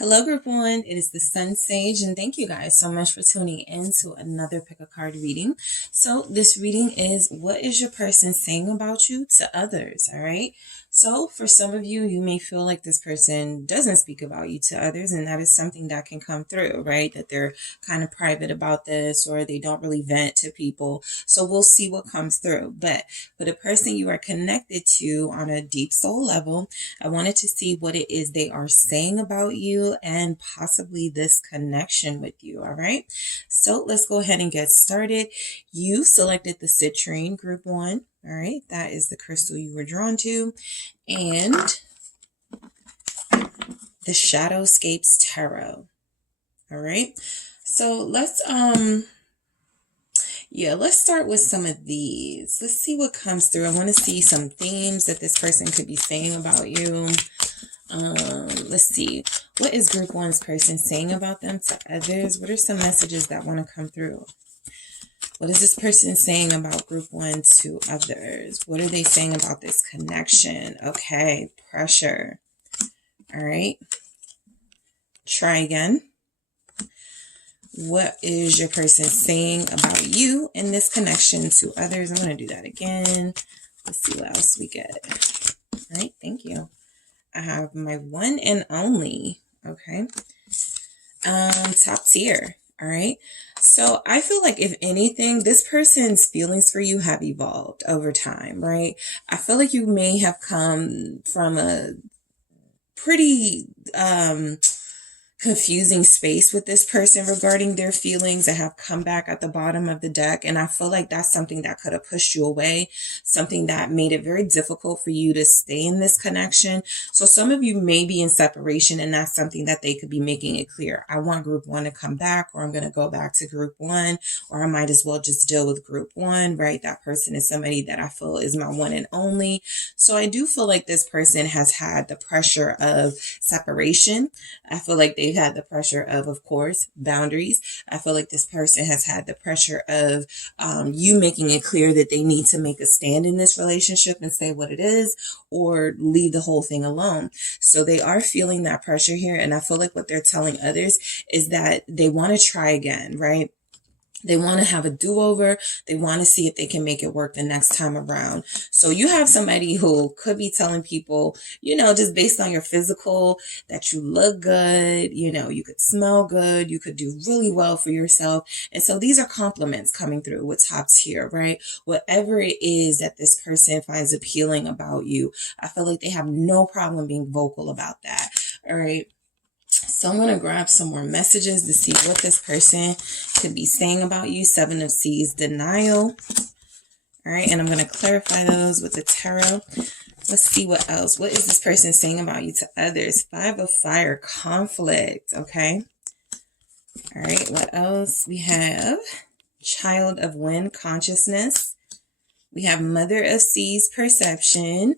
Hello, group one. It is the Sun Sage, and thank you guys so much for tuning in to another pick a card reading. So, this reading is what is your person saying about you to others? All right. So, for some of you, you may feel like this person doesn't speak about you to others, and that is something that can come through, right? That they're kind of private about this, or they don't really vent to people. So, we'll see what comes through. But for the person you are connected to on a deep soul level, I wanted to see what it is they are saying about you and possibly this connection with you. All right. So let's go ahead and get started. You selected the citrine, group one. All right. That is the crystal you were drawn to. And the Shadowscapes Tarot. All right. So let's start with some of these. Let's see what comes through. I want to see some themes that this person could be saying about you. Let's see. What is group one's person saying about them to others? What are some messages that want to come through? What is this person saying about group one to others? What are they saying about this connection? Okay, pressure. All right. Try again. What is your person saying about you and this connection to others? I'm going to do that again. Let's see what else we get. All right, thank you. I have my one and only. Okay. Top tier. All right. So I feel like if anything, this person's feelings for you have evolved over time, right? I feel like you may have come from a pretty, confusing space with this person regarding their feelings that have come back at the bottom of the deck. And I feel like that's something that could have pushed you away, something that made it very difficult for you to stay in this connection. So some of you may be in separation, and that's something that they could be making it clear. I want group one to come back, or I'm going to go back to group one, or I might as well just deal with group one, right? That person is somebody that I feel is my one and only. So I do feel like this person has had the pressure of separation. I feel like they've had the pressure of course, boundaries. I feel like this person has had the pressure of you making it clear that they need to make a stand in this relationship and say what it is, or leave the whole thing alone. So they are feeling that pressure here. And I feel like what they're telling others is that they want to try again, right? They want to have a do-over. They want to see if they can make it work the next time around. So you have somebody who could be telling people, just based on your physical, that you look good, you could smell good, you could do really well for yourself. And so these are compliments coming through with top tier, right? Whatever it is that this person finds appealing about you, I feel like they have no problem being vocal about that. All right. So I'm going to grab some more messages to see what this person could be saying about you. Seven of Swords, denial. All right. And I'm going to clarify those with the tarot. Let's see what else. What is this person saying about you to others? Five of Fire, conflict. Okay. All right. What else? We have Child of Wind, consciousness. We have Mother of Seas, perception.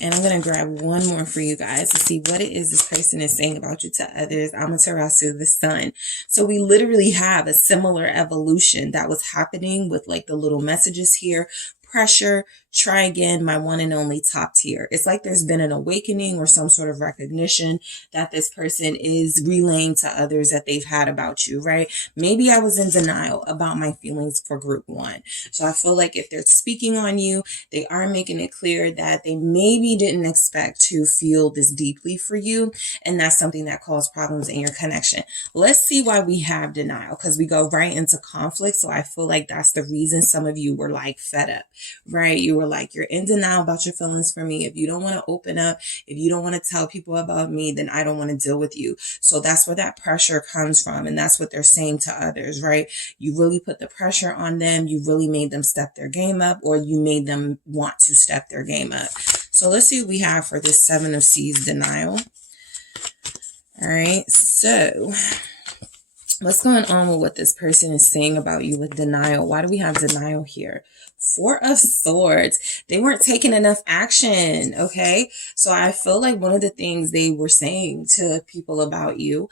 And I'm going to grab one more for you guys to see what it is this person is saying about you to others. Amaterasu, the sun. So we literally have a similar evolution that was happening with like the little messages here. Pressure, try again, my one and only, top tier. It's like there's been an awakening or some sort of recognition that this person is relaying to others that they've had about you, right? Maybe I was in denial about my feelings for group one. So I feel like if they're speaking on you, they are making it clear that they maybe didn't expect to feel this deeply for you. And that's something that caused problems in your connection. Let's see why we have denial, because we go right into conflict. So I feel like that's the reason some of you were like fed up, right? You were like, you're in denial about your feelings for me. If you don't want to open up, if you don't want to tell people about me, then I don't want to deal with you. So that's where that pressure comes from. And that's what they're saying to others, right? You really put the pressure on them. You really made them step their game up, or you made them want to step their game up. So let's see what we have for this Seven of Swords, denial. All right. So What's going on with what this person is saying about you with denial? Why do we have denial here? Four of Swords. They weren't taking enough action, okay? So I feel like one of the things they were saying to people about you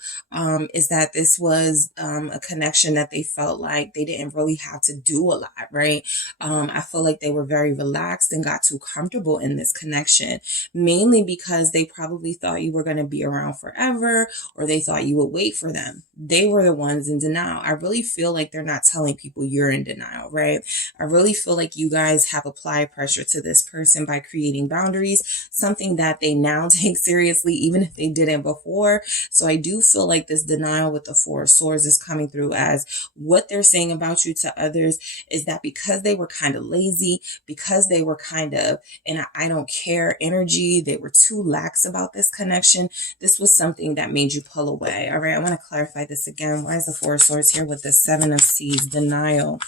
is that this was a connection that they felt like they didn't really have to do a lot, right? I feel like they were very relaxed and got too comfortable in this connection, mainly because they probably thought you were going to be around forever, or they thought you would wait for them. They were the ones in denial. I really feel like they're not telling people you're in denial, right? I really feel like you guys have applied pressure to this person by creating boundaries, something that they now take seriously, even if they didn't before. So I do feel like this denial with the Four of Swords is coming through as what they're saying about you to others is that because they were kind of lazy, because they were kind of in a I don't care energy, they were too lax about this connection. This was something that made you pull away. All right, I want to clarify this again. Why is the Four of Swords here with the Seven of Seas? Denial.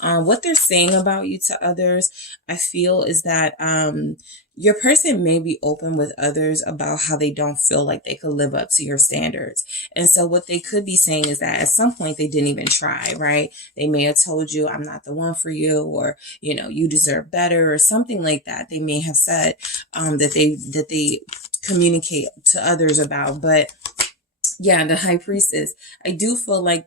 What they're saying about you to others, I feel, is that your person may be open with others about how they don't feel like they could live up to your standards. And so what they could be saying is that at some point they didn't even try, right? They may have told you, I'm not the one for you, or, you know, you deserve better, or something like that. They may have said that they communicate to others about. But yeah, the High Priestess, I do feel like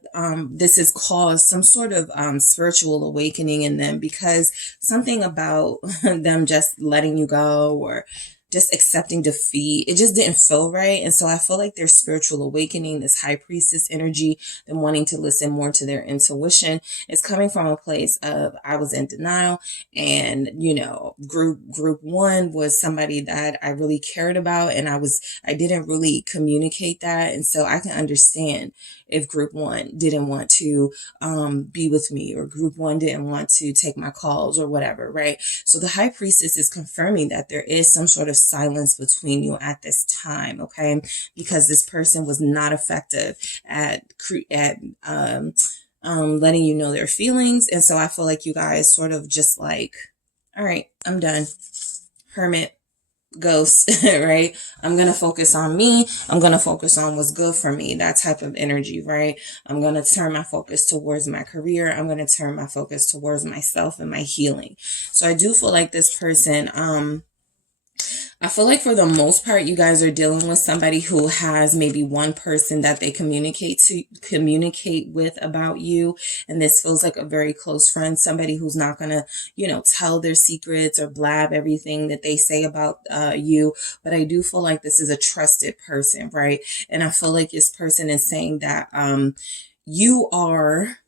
this has caused some sort of spiritual awakening in them, because something about them just letting you go or just accepting defeat, it just didn't feel right. And so I feel like their spiritual awakening, this High Priestess energy, them wanting to listen more to their intuition, is coming from a place of I was in denial, and you know, group one was somebody that I really cared about, and I didn't really communicate that. And so I can understand if group one didn't want to be with me, or group one didn't want to take my calls or whatever, right? So the High Priestess is confirming that there is some sort of silence between you at this time, okay? Because this person was not effective at letting you know their feelings. And so I feel like you guys sort of just like, all right, I'm done. Hermit, ghost, right? I'm going to focus on me. I'm going to focus on what's good for me. That type of energy, right? I'm going to turn my focus towards my career. I'm going to turn my focus towards myself and my healing. So I do feel like this person, I feel like for the most part, you guys are dealing with somebody who has maybe one person that they communicate with about you. And this feels like a very close friend, somebody who's not going to, you know, tell their secrets or blab everything that they say about you. But I do feel like this is a trusted person, right? And I feel like this person is saying that you are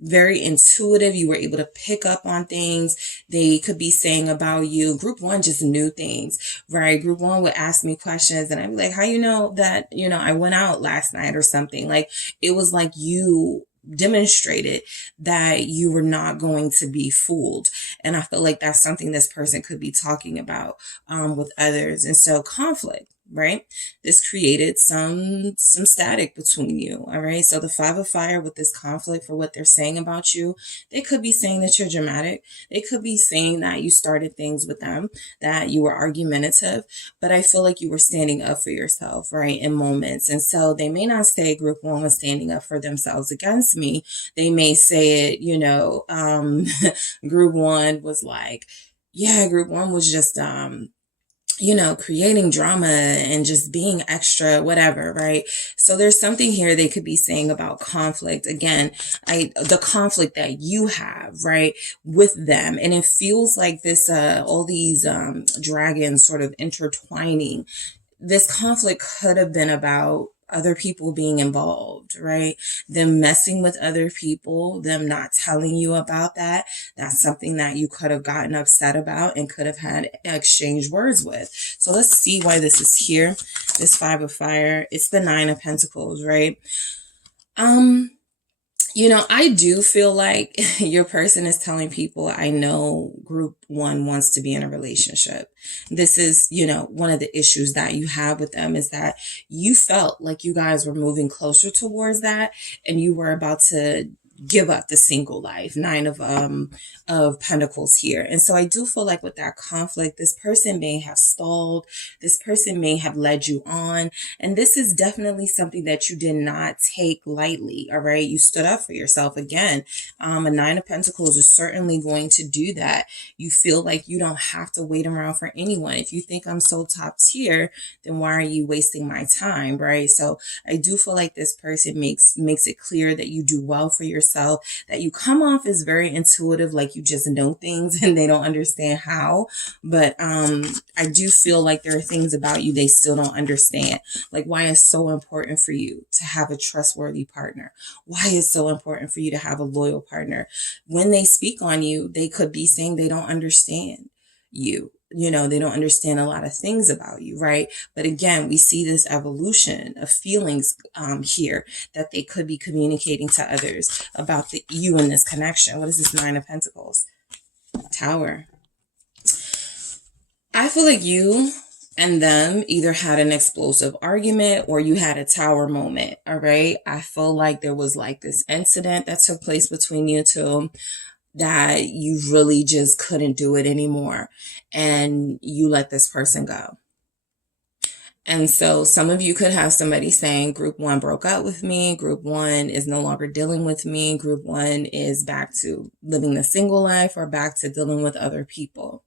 very intuitive. You were able to pick up on things they could be saying about you. Group one just knew things, right? Group one would ask me questions and I'd be like, how you know that, you know, I went out last night or something? Like, it was like you demonstrated that you were not going to be fooled. And I feel like that's something this person could be talking about with others. And so conflict, right? This created some static between you. All right. So the Five of Fire with this conflict for what they're saying about you, they could be saying that you're dramatic. They could be saying that you started things with them, that you were argumentative, but I feel like you were standing up for yourself, right? In moments. And so they may not say group one was standing up for themselves against me. They may say it, you know, group one was like, yeah, group one was just, you know, creating drama and just being extra, whatever, right? So there's something here they could be saying about conflict. Again, the conflict that you have, right, with them. And it feels like this, all these dragons sort of intertwining. This conflict could have been about other people being involved, right? Them messing with other people, them not telling you about that. That's something that you could have gotten upset about and could have had exchanged words with. So let's see why this is here. This Five of Fire, it's the Nine of Pentacles, right? You know, I do feel like your person is telling people, I know group one wants to be in a relationship. This is, you know, one of the issues that you have with them is that you felt like you guys were moving closer towards that and you were about to give up the single life. Nine of Pentacles here. And so I do feel like with that conflict, this person may have stalled. This person may have led you on. And this is definitely something that you did not take lightly. All right. You stood up for yourself again. A Nine of Pentacles is certainly going to do that. You feel like you don't have to wait around for anyone. If you think I'm so top tier, then why are you wasting my time? Right. So I do feel like this person makes it clear that you do well for yourself, that you come off as very intuitive, like you just know things and they don't understand how. But I do feel like there are things about you they still don't understand. Like why it's so important for you to have a trustworthy partner. Why it's so important for you to have a loyal partner. When they speak on you, they could be saying they don't understand you. You know, they don't understand a lot of things about you, right? But again, we see this evolution of feelings here that they could be communicating to others about you in this connection. What is this Nine of Pentacles? Tower. I feel like you and them either had an explosive argument or you had a tower moment, all right? I feel like there was like this incident that took place between you two, that you really just couldn't do it anymore and you let this person go. And so some of you could have somebody saying group one broke up with me. Group one is no longer dealing with me. Group one is back to living the single life or back to dealing with other people.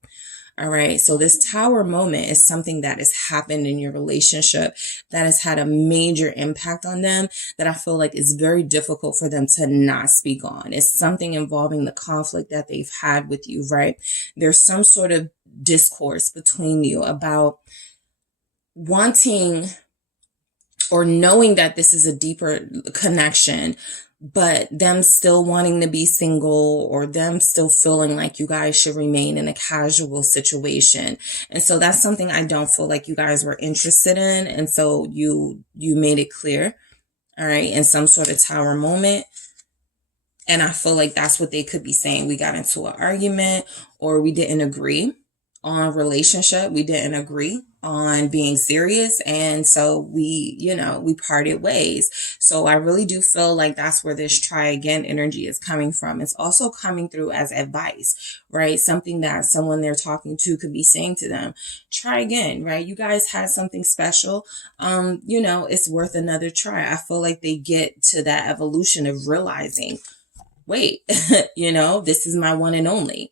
All right. So this tower moment is something that has happened in your relationship that has had a major impact on them that I feel like is very difficult for them to not speak on. It's something involving the conflict that they've had with you, right? There's some sort of discourse between you about wanting or knowing that this is a deeper connection, but them still wanting to be single or them still feeling like you guys should remain in a casual situation. And so that's something I don't feel like you guys were interested in. And so you made it clear, all right, in some sort of tower moment. And I feel like that's what they could be saying. We got into an argument or we didn't agree on a relationship. We didn't agree on being serious. And so we parted ways. So I really do feel like that's where this try again energy is coming from. It's also coming through as advice, right? Something that someone they're talking to could be saying to them, try again, right? You guys had something special. It's worth another try. I feel like they get to that evolution of realizing, wait, this is my one and only.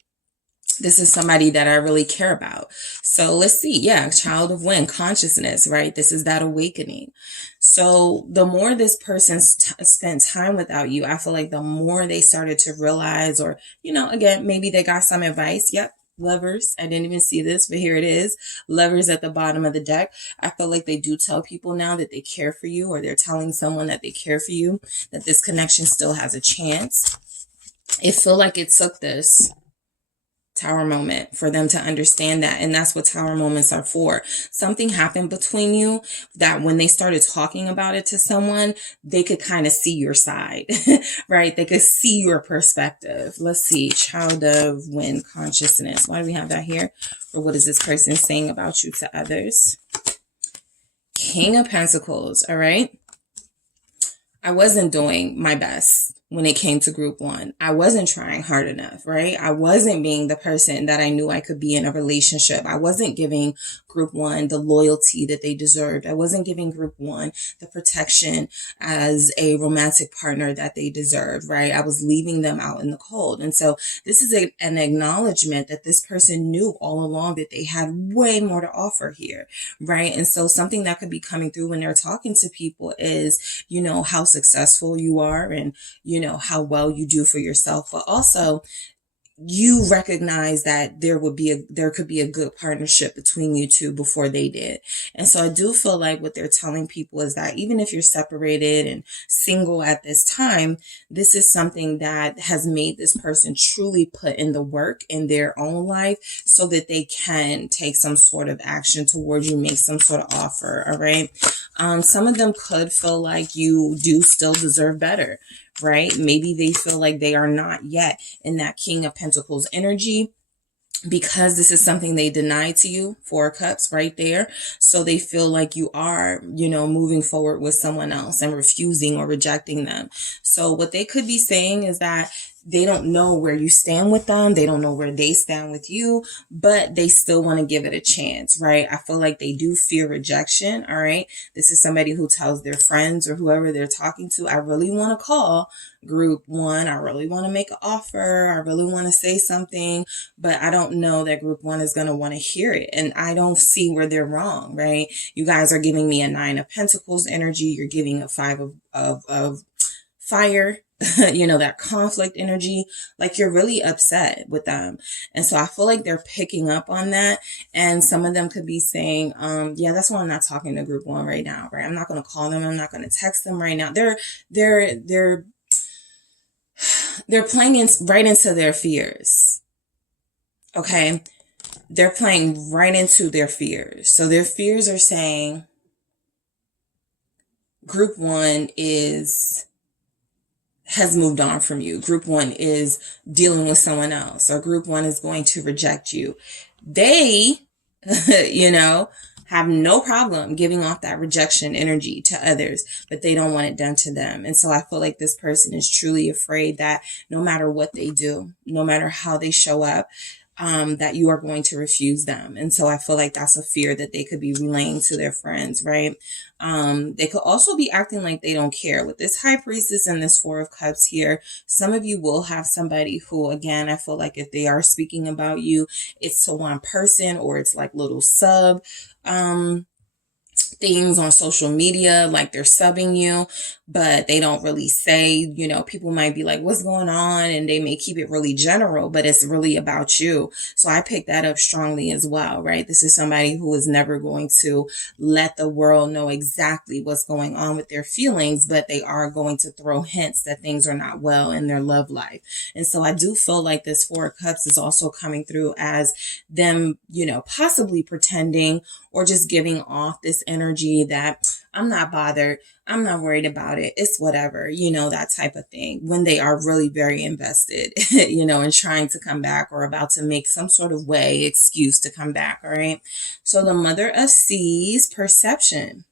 This is somebody that I really care about. So let's see. Yeah. Child of wind, consciousness, right? This is that awakening. So the more this person spent time without you, I feel like the more they started to realize, or, again, maybe they got some advice. Yep. Lovers. I didn't even see this, but here it is. Lovers at the bottom of the deck. I feel like they do tell people now that they care for you, or they're telling someone that they care for you, that this connection still has a chance. It feel like it took this tower moment for them to understand that. And that's what tower moments are for. Something happened between you that when they started talking about it to someone, they could kind of see your side, right? They could see your perspective. Let's see. Child of wind, consciousness. Why do we have that here? Or what is this person saying about you to others? King of Pentacles. All right. I wasn't doing my best when it came to group one. I wasn't trying hard enough, right? I wasn't being the person that I knew I could be in a relationship. I wasn't giving group one the loyalty that they deserved. I wasn't giving group one the protection as a romantic partner that they deserved, right? I was leaving them out in the cold. And so this is an acknowledgement that this person knew all along that they had way more to offer here, right? And so something that could be coming through when they're talking to people is, how successful you are and, how well you do for yourself, but also you recognize that there could be a good partnership between you two before they did. And so I do feel like what they're telling people is that even if you're separated and single at this time, this is something that has made this person truly put in the work in their own life so that they can take some sort of action towards you, make some sort of offer. All right. Some of them could feel like you do still deserve better, right? Maybe they feel like they are not yet in that King of Pentacles energy. because this is something they denied to you, 4 of Cups right there. So they feel like you are, moving forward with someone else and refusing or rejecting them. So what they could be saying is that they don't know where you stand with them. They don't know where they stand with you, but they still want to give it a chance, right? I feel like they do fear rejection. All right. This is somebody who tells their friends or whoever they're talking to, I really want to call group 1. I really want to make an offer. I really want to say something, but I don't know that group 1 is going to want to hear it. And I don't see where they're wrong, right? You guys are giving me a 9 of Pentacles energy. You're giving a 5 of fire, that conflict energy, like you're really upset with them. And so I feel like they're picking up on that. And some of them could be saying, yeah, that's why I'm not talking to group 1 right now, right? I'm not going to call them. I'm not going to text them right now. They're playing right into their fears. Okay. They're playing right into their fears. So their fears are saying group 1 has moved on from you. Group 1 is dealing with someone else, or group 1 is going to reject you. They, have no problem giving off that rejection energy to others, but they don't want it done to them. And so I feel like this person is truly afraid that no matter what they do, no matter how they show up, that you are going to refuse them. And so I feel like that's a fear that they could be relaying to their friends, right? They could also be acting like they don't care. With this High Priestess and this 4 of Cups here, some of you will have somebody who, again, I feel like if they are speaking about you, it's to one person, or it's like little sub things on social media, like they're subbing you, but they don't really say, people might be like, what's going on? And they may keep it really general, but it's really about you. So I picked that up strongly as well, right? This is somebody who is never going to let the world know exactly what's going on with their feelings, but they are going to throw hints that things are not well in their love life. And so I do feel like this 4 of Cups is also coming through as them, possibly pretending or just giving off this energy that I'm not bothered. I'm not worried about it. It's whatever, that type of thing, when they are really very invested, in trying to come back or about to make some sort of excuse to come back. All right. So the Mother of Seas, perception.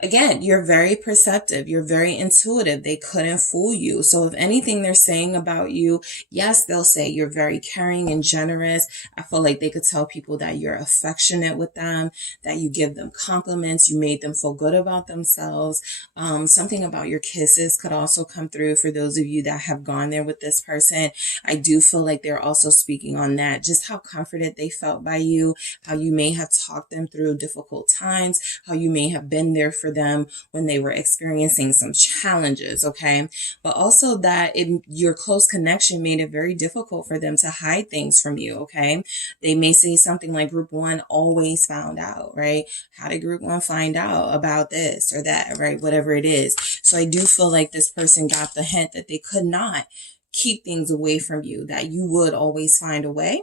Again, you're very perceptive. You're very intuitive. They couldn't fool you. So if anything they're saying about you, yes, they'll say you're very caring and generous. I feel like they could tell people that you're affectionate with them, that you give them compliments, you made them feel good about themselves. Something about your kisses could also come through for those of you that have gone there with this person. I do feel like they're also speaking on that, just how comforted they felt by you, how you may have talked them through difficult times, how you may have been there for them when they were experiencing some challenges, okay? But also that your close connection made it very difficult for them to hide things from you, okay? They may say something like group 1 always found out, right? How did group 1 find out about this or that, right? Whatever it is. So I do feel like this person got the hint that they could not keep things away from you, that you would always find a way,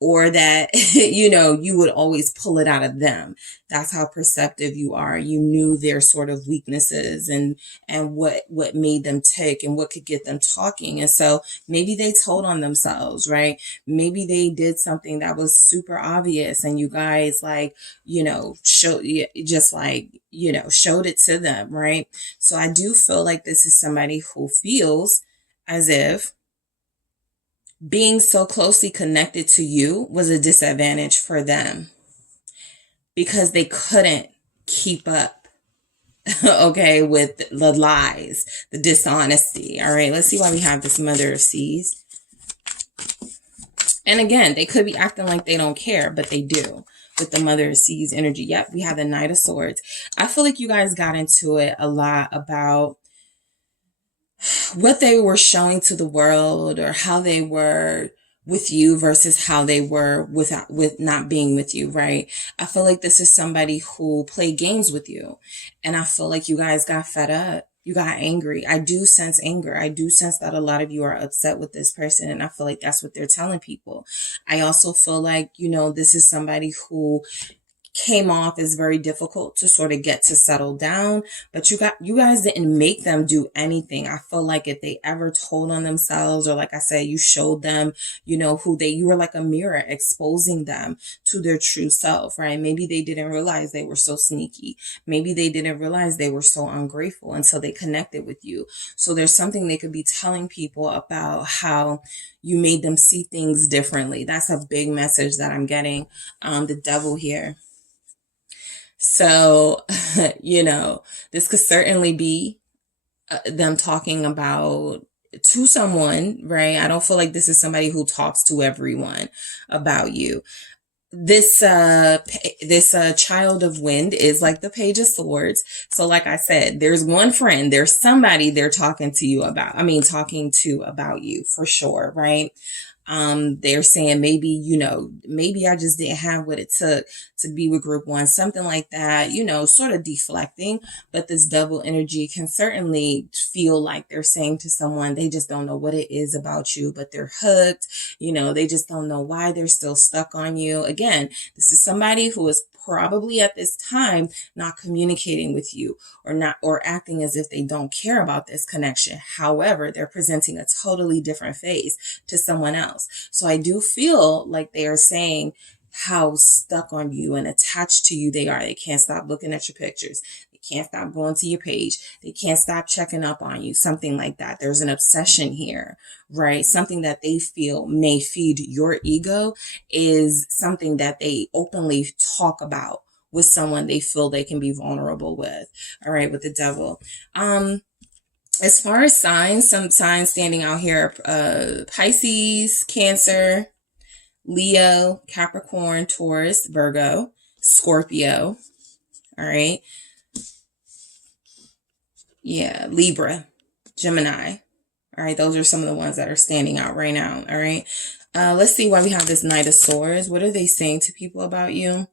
or that, you would always pull it out of them. That's how perceptive you are. You knew their sort of weaknesses and what made them tick and what could get them talking. And so maybe they told on themselves, right? Maybe they did something that was super obvious and you guys showed it to them, right? So I do feel like this is somebody who feels as if being so closely connected to you was a disadvantage for them because they couldn't keep up, okay, with the lies, the dishonesty. All right, let's see why we have this Mother of Seas. And again, they could be acting like they don't care, but they do with the Mother of Seas energy. Yep, we have the Knight of Swords. I feel like you guys got into it a lot about what they were showing to the world or how they were with you versus how they were with not being with you, right? I feel like this is somebody who played games with you. And I feel like you guys got fed up. You got angry. I do sense anger. I do sense that a lot of you are upset with this person. And I feel like that's what they're telling people. I also feel like, this is somebody who came off as very difficult to sort of get to settle down, but you guys didn't make them do anything. I feel like if they ever told on themselves, or like I said, you showed them, you were like a mirror exposing them to their true self, right? Maybe they didn't realize they were so sneaky. Maybe they didn't realize they were so ungrateful until they connected with you. So there's something they could be telling people about how you made them see things differently. That's a big message that I'm getting. The devil here. So, this could certainly be them talking about to someone, right? I don't feel like this is somebody who talks to everyone about you. This child of wind is like the Page of Swords. So like I said, there's one friend, there's somebody they're talking to about you for sure, right? They're saying maybe I just didn't have what it took to be with group one, something like that, sort of deflecting. But this double energy can certainly feel like they're saying to someone, they just don't know what it is about you, but they're hooked. They just don't know why they're still stuck on you. Again, this is somebody who is probably at this time not communicating with you or acting as if they don't care about this connection. However, they're presenting a totally different face to someone else. So I do feel like they are saying how stuck on you and attached to you they are. They can't stop looking at your pictures. They can't stop going to your page. They can't stop checking up on you. Something like that. There's an obsession here, right? Something that they feel may feed your ego is something that they openly talk about with someone they feel they can be vulnerable with. All right, with the devil. As far as signs, some signs standing out here, Pisces, Cancer, Leo, Capricorn, Taurus, Virgo, Scorpio. All right. Yeah, Libra, Gemini. All right, those are some of the ones that are standing out right now. All right. Let's see why we have this Knight of Swords. What are they saying to people about you?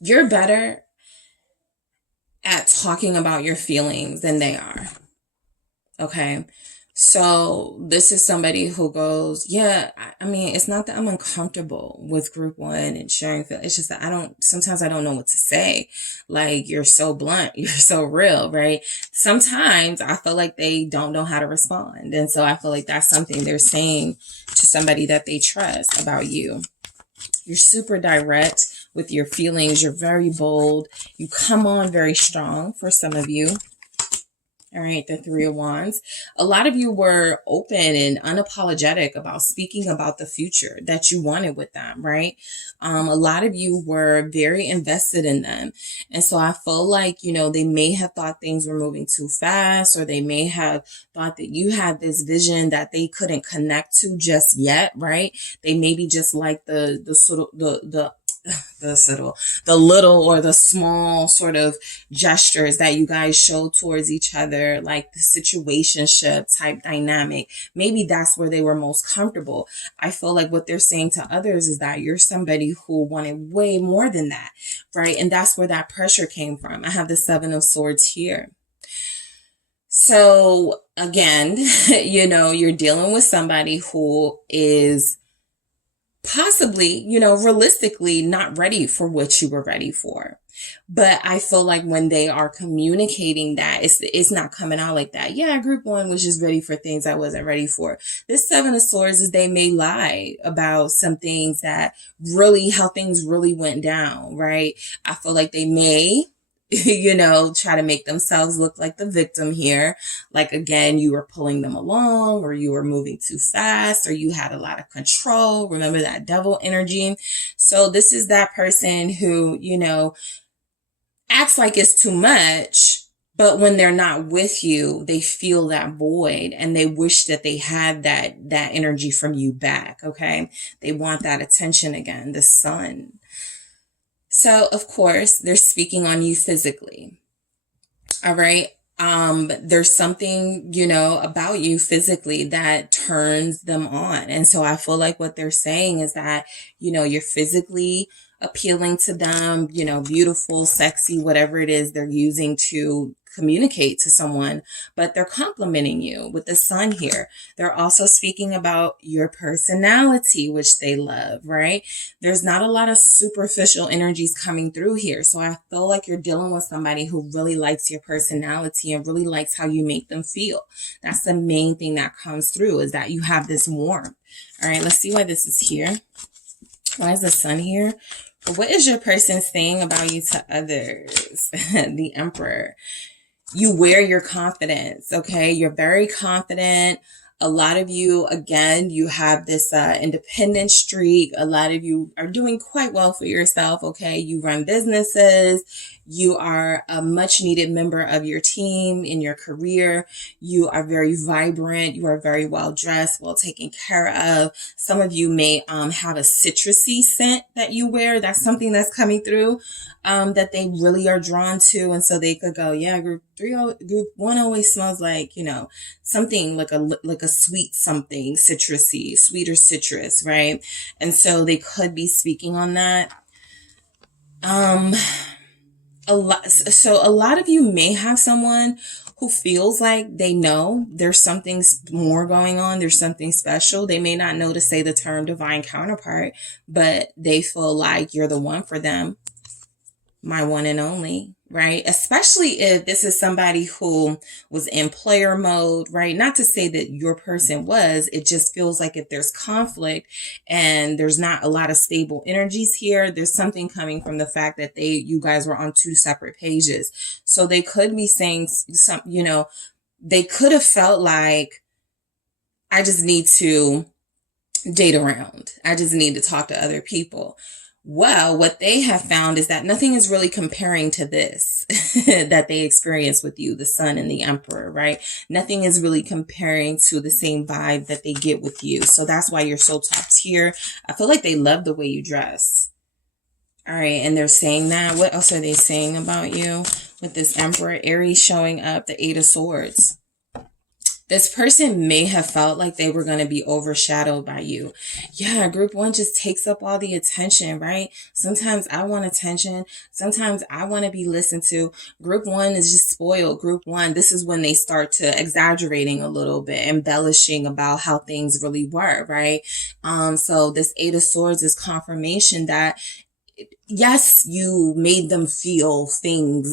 You're better at talking about your feelings than they are. Okay. So this is somebody who goes, yeah, I mean, it's not that I'm uncomfortable with group one and sharing feelings. It's just that sometimes I don't know what to say. Like, you're so blunt, you're so real, right? Sometimes I feel like they don't know how to respond. And so I feel like that's something they're saying to somebody that they trust about you. You're super direct with your feelings. You're very bold. You come on very strong for some of you. All right, the Three of Wands. A lot of you were open and unapologetic about speaking about the future that you wanted with them, right? A lot of you were very invested in them. And so I feel like, they may have thought things were moving too fast, or they may have thought that you had this vision that they couldn't connect to just yet, right? They maybe just like the little or the small sort of gestures that you guys show towards each other, like the situationship type dynamic. Maybe that's where they were most comfortable. I feel like what they're saying to others is that you're somebody who wanted way more than that, right? And that's where that pressure came from. I have the Seven of Swords here. So again, you're dealing with somebody who is possibly, realistically not ready for what you were ready for. But I feel like when they are communicating that, it's not coming out like that. Yeah, group one was just ready for things I wasn't ready for. This Seven of Swords is they may lie about some things that how things really went down, right? I feel like they may try to make themselves look like the victim here. Like, again, you were pulling them along, or you were moving too fast, or you had a lot of control. Remember that devil energy. So this is that person who, acts like it's too much, but when they're not with you, they feel that void and they wish that they had that energy from you back. Okay. They want that attention again, the sun. So, of course, they're speaking on you physically. All right. There's something, about you physically that turns them on. And so I feel like what they're saying is that, you're physically appealing to them, beautiful, sexy, whatever it is they're using to communicate to someone, but they're complimenting you with the sun here. They're also speaking about your personality, which they love, right? There's not a lot of superficial energies coming through here. So I feel like you're dealing with somebody who really likes your personality and really likes how you make them feel. That's the main thing that comes through, is that you have this warmth. All right, let's see why this is here. Why is the sun here? What is your person saying about you to others? The Emperor. You wear your confidence, okay? You're very confident. A lot of you, again, you have this independent streak. A lot of you are doing quite well for yourself, okay? You run businesses. You are a much needed member of your team in your career. You are very vibrant. You are very well dressed, well taken care of. Some of you may have a citrusy scent that you wear. That's something that's coming through that they really are drawn to. And so they could go, yeah, group 1 always smells like, you know, something like a sweet something, citrusy, sweeter citrus, right? And so they could be speaking on that. A lot of you may have someone who feels like they know there's something more going on. There's something special. They may not know to say the term divine counterpart, but they feel like you're the one for them. My one and only, right? Especially if this is somebody who was in player mode, right? Not to say that your person was, it just feels like if there's conflict and there's not a lot of stable energies here, there's something coming from the fact that you guys were on 2 separate pages. So they could be saying they could have felt like, I just need to date around. I just need to talk to other people. Well, what they have found is that nothing is really comparing to this that they experience with you, the Sun and the Emperor, right? Nothing is really comparing to the same vibe that they get with you. So that's why you're so top tier. I feel like they love the way you dress. All right. And they're saying that. What else are they saying about you with this Emperor? Aries showing up, the 8 of Swords. This person may have felt like they were going to be overshadowed by you. Yeah, group 1 just takes up all the attention, right? Sometimes I want attention. Sometimes I want to be listened to. Group 1 is just spoiled. Group 1, this is when they start to exaggerating a little bit, embellishing about how things really were, right? So this 8 of Swords is confirmation that yes, you made them feel things,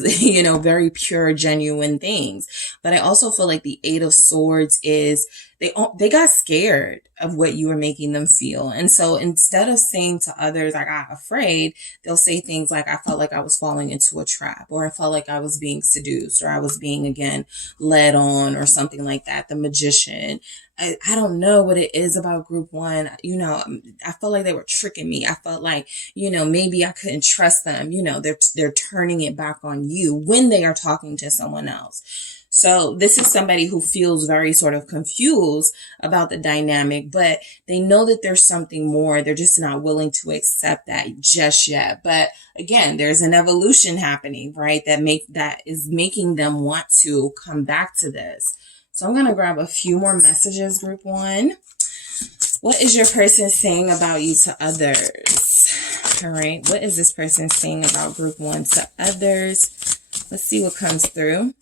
very pure, genuine things. But I also feel like the 8 of Swords is they got scared of what you were making them feel. And so instead of saying to others, I got afraid, they'll say things like, I felt like I was falling into a trap, or I felt like I was being seduced, or I was being, again, led on, or something like that. The Magician. I don't know what it is about group 1. I felt like they were tricking me. I felt like, maybe I couldn't trust them. They're turning it back on you when they are talking to someone else. So this is somebody who feels very sort of confused about the dynamic, but they know that there's something more. They're just not willing to accept that just yet. But again, there's an evolution happening, right? That is making them want to come back to this. So I'm going to grab a few more messages, group 1. What is your person saying about you to others? All right. What is this person saying about group 1 to others? Let's see what comes through.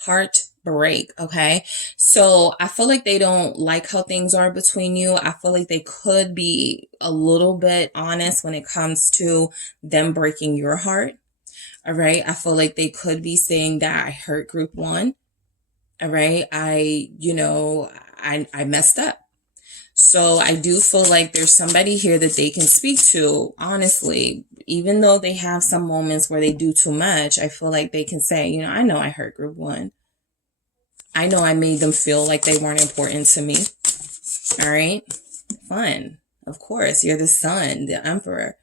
Heartbreak. Okay. So I feel like they don't like how things are between you. I feel like they could be a little bit honest when it comes to them breaking your heart. All right. I feel like they could be saying that I hurt group 1. All right. I messed up. So I do feel like there's somebody here that they can speak to, honestly, even though they have some moments where they do too much. I feel like they can say, I know I hurt group 1. I know I made them feel like they weren't important to me. All right. Fun. Of course. You're the Sun, the Emperor.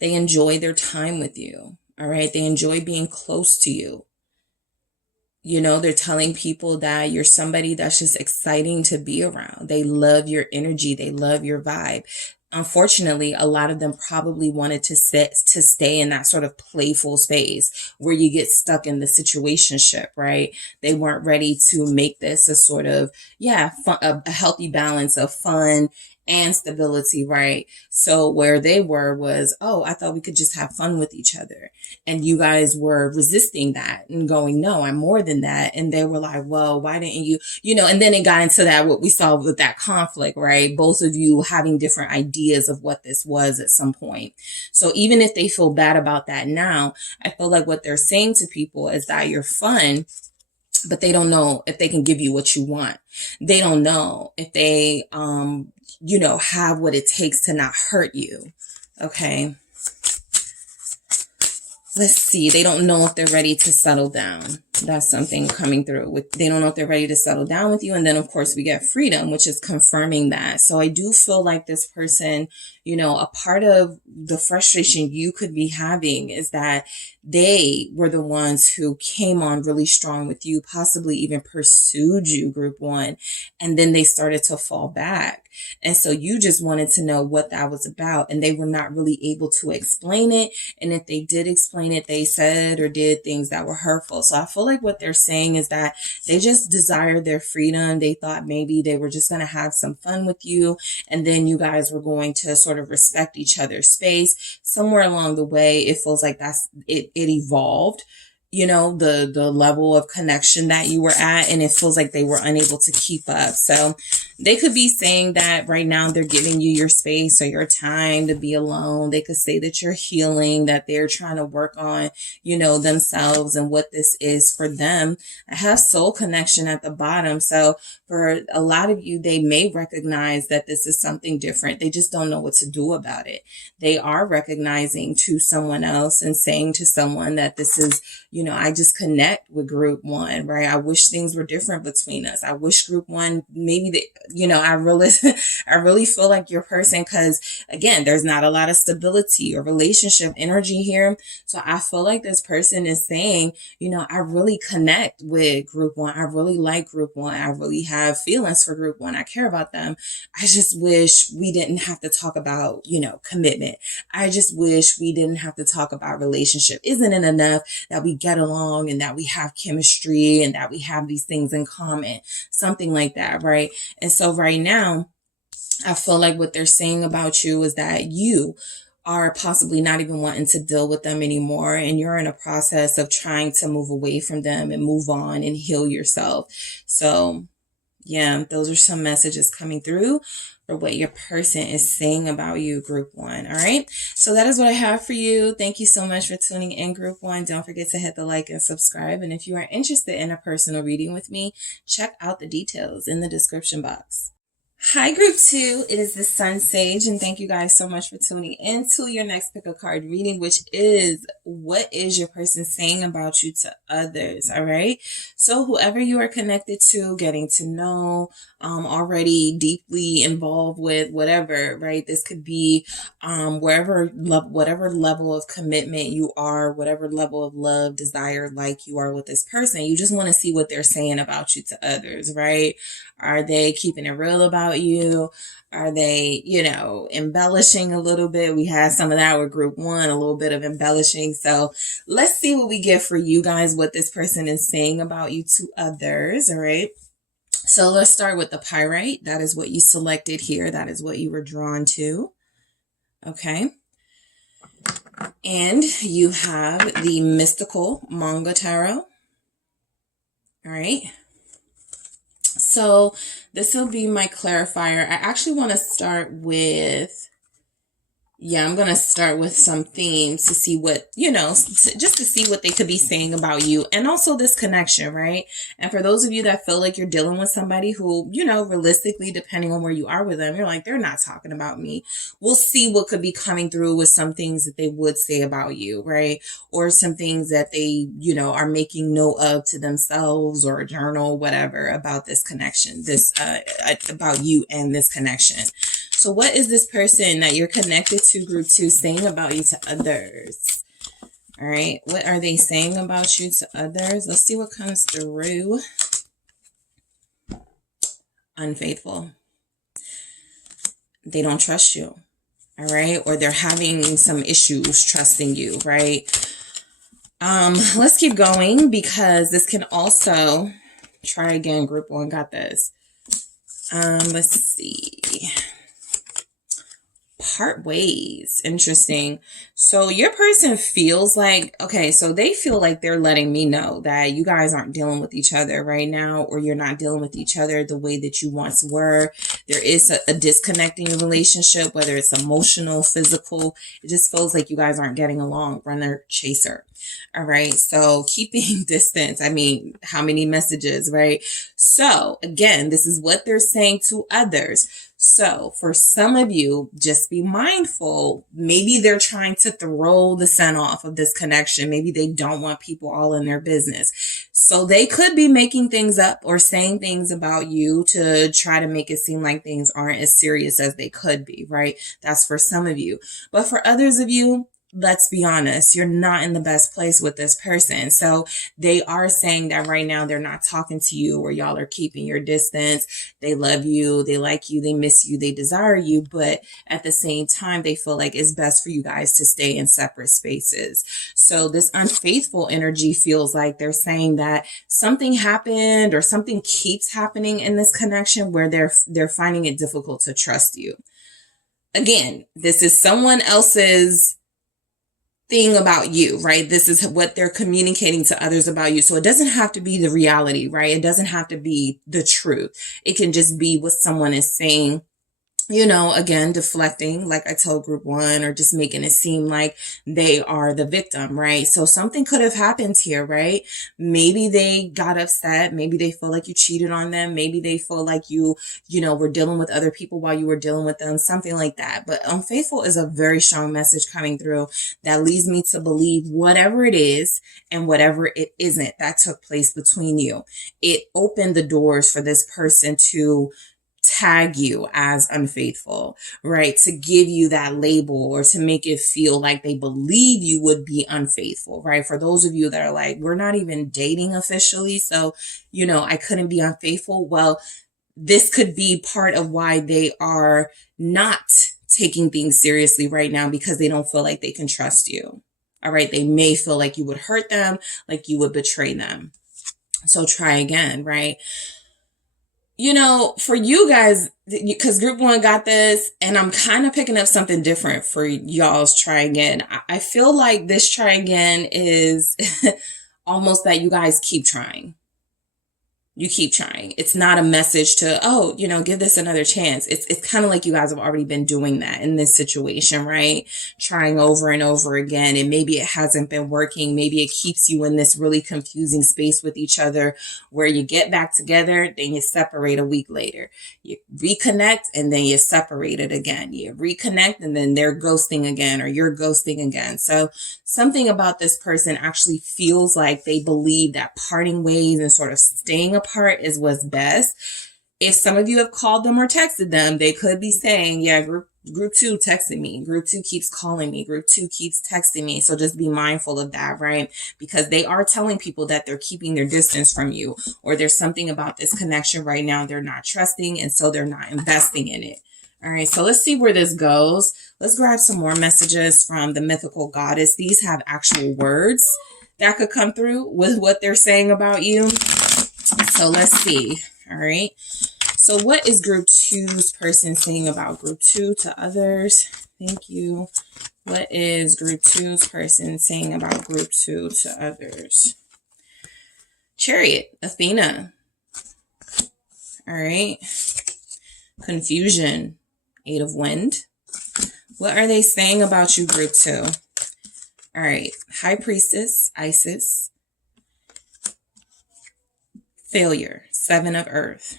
They enjoy their time with you. All right. They enjoy being close to you. They're telling people that you're somebody that's just exciting to be around. They love your energy. They love your vibe. Unfortunately, a lot of them probably wanted to stay in that sort of playful space where you get stuck in the situationship, right? They weren't ready to make this a sort of, a healthy balance of fun and stability, right? So where they were was, oh, I thought we could just have fun with each other. And you guys were resisting that and going, no, I'm more than that. And they were like, well, why didn't you, and then it got into that, what we saw with that conflict, right? Both of you having different ideas of what this was at some point. So even if they feel bad about that now, I feel like what they're saying to people is that you're fun, but they don't know if they can give you what you want. They don't know if they, have what it takes to not hurt you. Okay. Let's see. They don't know if they're ready to settle down. That's something coming through. They don't know if they're ready to settle down with you. And then, of course, we get freedom, which is confirming that. So I do feel like this person, a part of the frustration you could be having is that they were the ones who came on really strong with you, possibly even pursued you, group one, and then they started to fall back. And so you just wanted to know what that was about, and they were not really able to explain it. And if they did explain it, they said or did things that were hurtful. So I feel like what they're saying is that they just desired their freedom. They thought maybe they were just going to have some fun with you, and then you guys were going to sort of respect each other's space. Somewhere along the way, it feels like it evolved, the level of connection that you were at, and it feels like they were unable to keep up. So they could be saying that right now they're giving you your space or your time to be alone. They could say that you're healing, that they're trying to work on, themselves and what this is for them. I have soul connection at the bottom. So for a lot of you, they may recognize that this is something different. They just don't know what to do about it. They are recognizing to someone else and saying to someone that this is, I just connect with group one, right? I wish things were different between us. I wish group one, maybe I really feel like your person, because again, there's not a lot of stability or relationship energy here. So I feel like this person is saying, I really connect with group one. I really like group one. I really have feelings for group one. I care about them. I just wish we didn't have to talk about, commitment. I just wish we didn't have to talk about relationship. Isn't it enough that we get along and that we have chemistry and that we have these things in common? Something like that, right? And so right now, I feel like what they're saying about you is that you are possibly not even wanting to deal with them anymore. And you're in a process of trying to move away from them and move on and heal yourself. So yeah, those are some messages coming through for what your person is saying about you, group one. All right. So that is what I have for you. Thank you so much for tuning in, group one. Don't forget to hit the like and subscribe. And if you are interested in a personal reading with me, check out the details in the description box. Hi, group two. It is the SunSage, and thank you guys so much for tuning in to your next pick a card reading, which is what is your person saying about you to others. All right. So whoever you are connected to, getting to know, already deeply involved with, whatever, right? This could be whatever level of commitment you are, whatever level of love, desire, like you are with this person. You just want to see what they're saying about you to others, right? Are they keeping it real about you? Are they, embellishing a little bit? We had some of that with group one, a little bit of embellishing. So let's see what we get for you guys, what this person is saying about you to others. All right. So let's start with the pyrite. That is what you selected here. That is what you were drawn to. Okay. And you have the mystical manga tarot. All right. So this will be my clarifier. I actually want to start with, I'm going to start with some themes to see what, just to see what they could be saying about you and also this connection, right? And for those of you that feel like you're dealing with somebody who, realistically, depending on where you are with them, you're like, they're not talking about me. We'll see what could be coming through with some things that they would say about you, right? Or some things that they, are making note of to themselves or a journal, whatever, about this connection, about you and this connection. So what is this person that you're connected to, group two, saying about you to others? All right. What are they saying about you to others? Let's see what comes through. Unfaithful. They don't trust you. All right. Or they're having some issues trusting you, right? Let's keep going because this can also, try again, group one, got this. Let's see. part ways. Interesting. So your person feels like, okay, so they feel like they're letting me know that you guys aren't dealing with each other right now, or you're not dealing with each other the way that you once were. There is a disconnect in your relationship, whether it's emotional, physical. It just feels like you guys aren't getting along, runner, chaser. All right. So keeping distance. I mean, how many messages, right? So again, this is what they're saying to others. So for some of you, just be mindful. Maybe they're trying to throw the scent off of this connection. Maybe they don't want people all in their business. So they could be making things up or saying things about you to try to make it seem like things aren't as serious as they could be, right? That's for some of you. But for others of you, let's be honest, you're not in the best place with this person. So they are saying that right now they're not talking to you, or y'all are keeping your distance. They love you, they like you, they miss you, they desire you. But at the same time, they feel like it's best for you guys to stay in separate spaces. So this unfaithful energy feels like they're saying that something happened or something keeps happening in this connection where they're finding it difficult to trust you. Again, this is someone else's thing about you, right? This is what they're communicating to others about you. So it doesn't have to be the reality, right? It doesn't have to be the truth. It can just be what someone is saying, you know, again, deflecting, like I told group one, or just making it seem like they are the victim, right? So something could have happened here, right? Maybe they got upset. Maybe they feel like you cheated on them. Maybe they feel like you know, were dealing with other people while you were dealing with them, something like that. But unfaithful is a very strong message coming through that leads me to believe whatever it is and whatever it isn't that took place between you, it opened the doors for this person to tag you as unfaithful, right? To give you that label, or to make it feel like they believe you would be unfaithful, right? For those of you that are like, we're not even dating officially, so, you know, I couldn't be unfaithful. Well, this could be part of why they are not taking things seriously right now, because they don't feel like they can trust you. All right. They may feel like you would hurt them, like you would betray them. So try again, right? You know, for you guys, because group one got this, and I'm kind of picking up something different for y'all's try again. I feel like this try again is almost that you guys keep trying. You keep trying. It's not a message to, oh, you know, give this another chance. It's kind of like you guys have already been doing that in this situation, right? Trying over and over again. And maybe it hasn't been working. Maybe it keeps you in this really confusing space with each other where you get back together, then you separate a week later. You reconnect, and then you separate it again. You reconnect, and then they're ghosting again, or you're ghosting again. So something about this person actually feels like they believe that parting ways and sort of staying apart is what's best. If some of you have called them or texted them, they could be saying, yeah, group two texted me. Group two keeps calling me. Group two keeps texting me. So just be mindful of that, right? Because they are telling people that they're keeping their distance from you, or there's something about this connection right now they're not trusting, and so they're not investing in it. All right, so let's see where this goes. Let's grab some more messages from the mythical goddess. These have actual words that could come through with what they're saying about you. So let's see. All right. So what is group two's person saying about group two to others? Thank you. What is group two's person saying about group two to others? Chariot, Athena. All right. Confusion, Eight of Wind. What are they saying about you, group two? All right. High Priestess, Isis. Failure, Seven of Earth.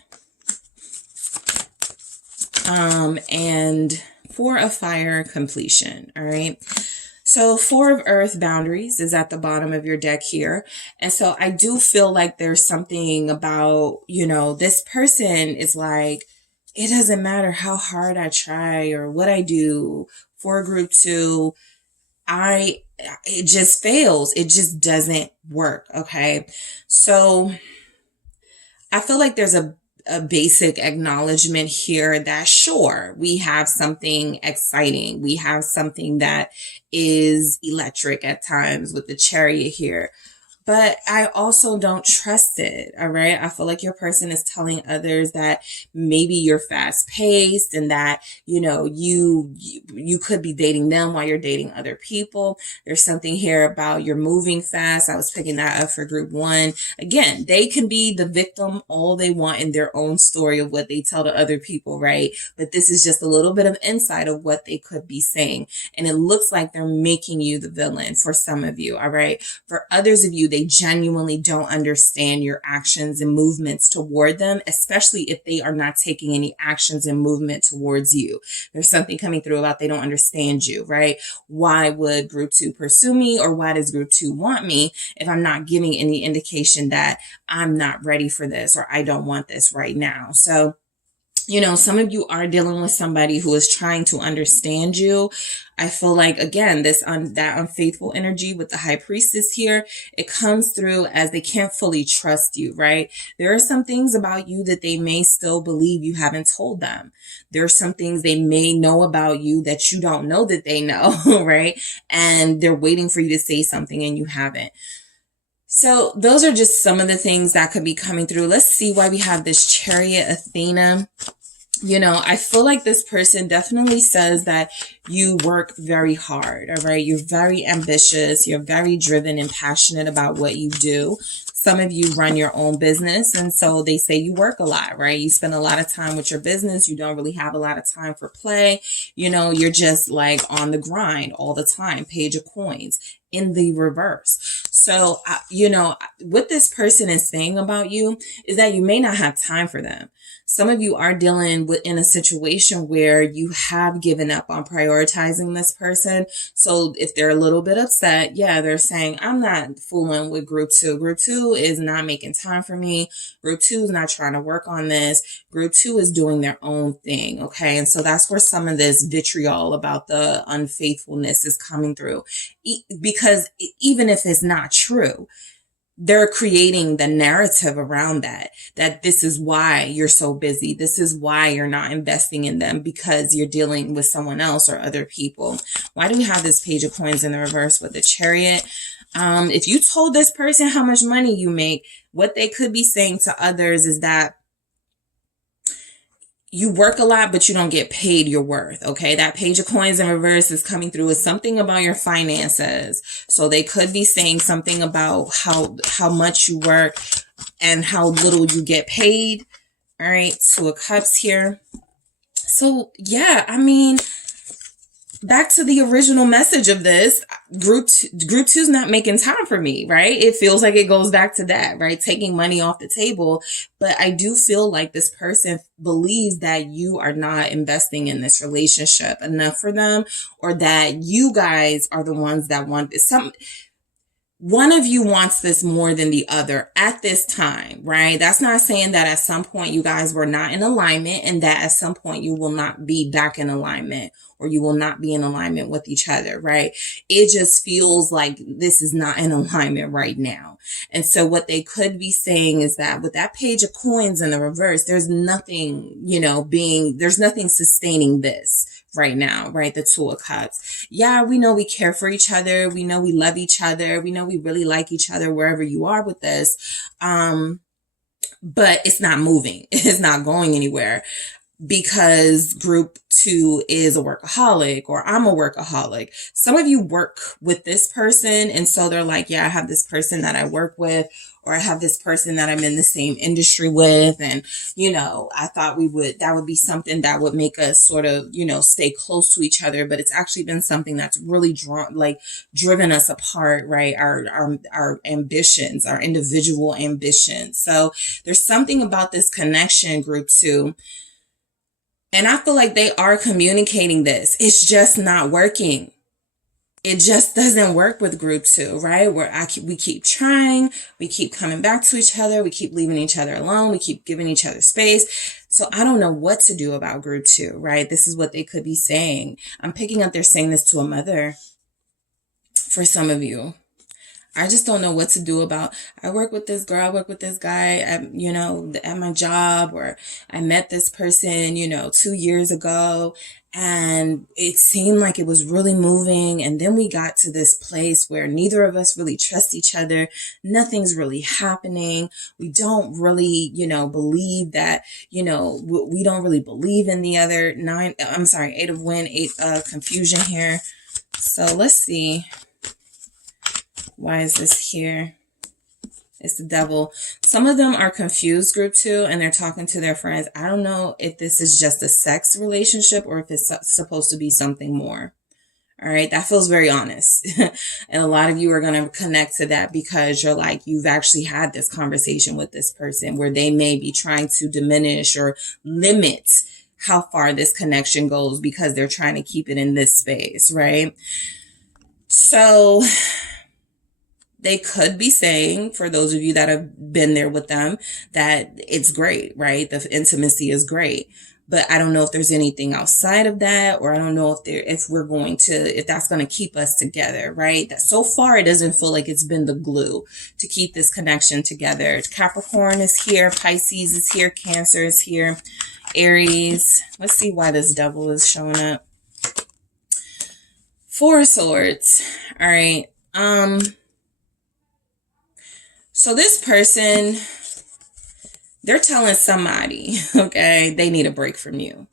And Four of Fire, completion. All right. So Four of Earth, boundaries, is at the bottom of your deck here. And so I do feel like there's something about, you know, this person is like, it doesn't matter how hard I try or what I do. For group two, it just fails. It just doesn't work. Okay. So I feel like there's a basic acknowledgement here that sure, we have something exciting. We have something that is electric at times with the Chariot here. but I also don't trust it. All right. I feel like your person is telling others that maybe you're fast paced and that, you could be dating them while you're dating other people. There's something here about you're moving fast. I was picking that up for group 1. Again, they can be the victim all they want in their own story of what they tell to other people, right? But this is just a little bit of insight of what they could be saying. And it looks like they're making you the villain for some of you, all right? For others of you, they genuinely don't understand your actions and movements toward them, especially if they are not taking any actions and movement towards you. There's something coming through about they don't understand you, right? Why would group 2 pursue me, or why does group 2 want me if I'm not giving any indication that I'm not ready for this or I don't want this right now? So, some of you are dealing with somebody who is trying to understand you. I feel like, again, that unfaithful energy with the High Priestess here, it comes through as they can't fully trust you, right? There are some things about you that they may still believe you haven't told them. There are some things they may know about you that you don't know that they know, right? And they're waiting for you to say something and you haven't. So those are just some of the things that could be coming through. Let's see why we have this Chariot Athena. I feel like this person definitely says that you work very hard, all right? You're very ambitious. You're very driven and passionate about what you do. Some of you run your own business, and so they say you work a lot, right? You spend a lot of time with your business. You don't really have a lot of time for play. You're just like on the grind all the time. Page of Coins in the reverse. So, what this person is saying about you is that you may not have time for them. Some of you are dealing with in a situation where you have given up on prioritizing this person. So if they're a little bit upset, they're saying, I'm not fooling with group 2. Group 2 is not making time for me. Group 2 is not trying to work on this. Group 2 is doing their own thing. Okay. And so that's where some of this vitriol about the unfaithfulness is coming through. Because even if it's not true, they're creating the narrative around that this is why you're so busy. This is why you're not investing in them, because you're dealing with someone else or other people. Why do we have this Page of Coins in the reverse with the Chariot? If you told this person how much money you make, what they could be saying to others is that you work a lot, but you don't get paid your worth. Okay. That Page of Coins in reverse is coming through with something about your finances. So they could be saying something about how much you work and how little you get paid. All right. Two of Cups here. So back to the original message of this, group 2's not making time for me, right? It feels like it goes back to that, right? Taking money off the table. But I do feel like this person believes that you are not investing in this relationship enough for them, or that you guys are the ones that want this. One of you wants this more than the other at this time, right? That's not saying that at some point you guys were not in alignment and that at some point you will not be back in alignment, or you will not be in alignment with each other, right? It just feels like this is not in alignment right now. And so what they could be saying is that with that Page of Coins in the reverse, there's nothing, there's nothing sustaining this right now, right? The Two of Cups. Yeah, we know we care for each other. We know we love each other. We know we really like each other wherever you are with this. But it's not moving. It's not going anywhere, because group 2 is a workaholic, or I'm a workaholic. Some of you work with this person, and so they're like, I have this person that I work with, or I have this person that I'm in the same industry with. And, I thought that would be something that would make us sort of, stay close to each other. But it's actually been something that's really driven us apart, right? Our ambitions, our individual ambitions. So there's something about this connection, group 2. And I feel like they are communicating this. It's just not working. It just doesn't work with group 2, right? We keep trying, we keep coming back to each other, we keep leaving each other alone, we keep giving each other space. So I don't know what to do about group 2, right? This is what they could be saying. I'm picking up they're saying this to a mother for some of you. I just don't know what to do about, I work with this girl, I work with this guy at, you know, at my job, or I met this person, you know, 2 years ago, and it seemed like it was really moving. And then we got to this place where neither of us really trust each other. Nothing's really happening. We don't really, you know, believe that, you know, we don't really believe in the other. 8 of wind, 8 of confusion here. So let's see. Why is this here? It's the devil. Some of them are confused, group 2, and they're talking to their friends. I don't know if this is just a sex relationship or if it's supposed to be something more. All right. That feels very honest. And a lot of you are going to connect to that because you're like, you've actually had this conversation with this person where they may be trying to diminish or limit how far this connection goes because they're trying to keep it in this space. Right. So they could be saying, for those of you that have been there with them, that it's great, right? The intimacy is great. But I don't know if there's anything outside of that, or I don't know if that's going to keep us together, right? That so far, it doesn't feel like it's been the glue to keep this connection together. Capricorn is here. Pisces is here. Cancer is here. Aries. Let's see why this devil is showing up. 4 of Swords. All right. So this person, they're telling somebody, okay, they need a break from you.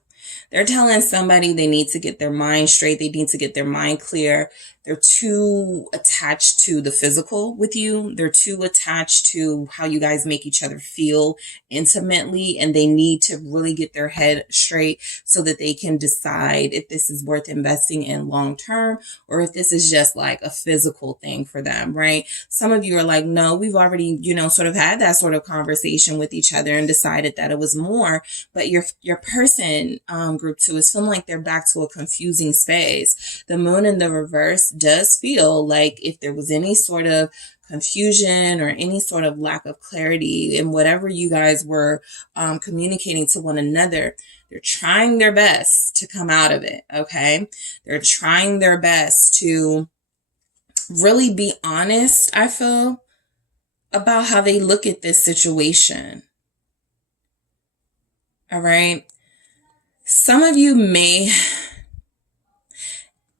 They're telling somebody they need to get their mind straight. They need to get their mind clear. They're too attached to the physical with you. They're too attached to how you guys make each other feel intimately. And they need to really get their head straight so that they can decide if this is worth investing in long term or if this is just like a physical thing for them, right? Some of you are like, no, we've already, you know, sort of had that sort of conversation with each other and decided that it was more. But your person, group 2, is feeling like they're back to a confusing space. The moon in the reverse does feel like if there was any sort of confusion or any sort of lack of clarity in whatever you guys were communicating to one another, they're trying their best to come out of it, okay? They're trying their best to really be honest, I feel, about how they look at this situation, all right? Some of you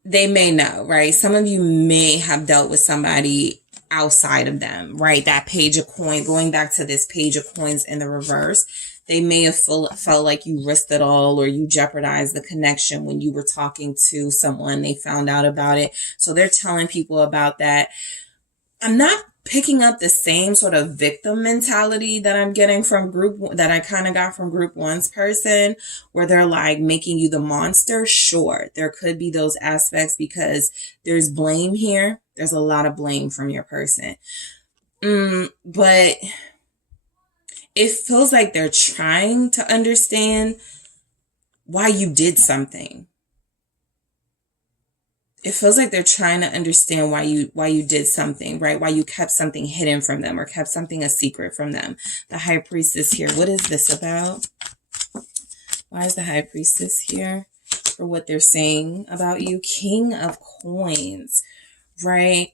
they may know, right? Some of you may have dealt with somebody outside of them, right? That page of coins, going back to this page of coins in the reverse, they may have felt like you risked it all or you jeopardized the connection when you were talking to someone. They found out about it. So they're telling people about that. I'm not picking up the same sort of victim mentality that I'm getting from that I kind of got from group 1's person, where they're like making you the monster. Sure, there could be those aspects because there's blame here. There's a lot of blame from your person. But it feels like they're trying to understand why you did something. It feels like they're trying to understand why you did something, right? Why you kept something hidden from them or kept something a secret from them. The High Priestess here. What is this about? Why is the High Priestess here for what they're saying about you? King of Coins, right?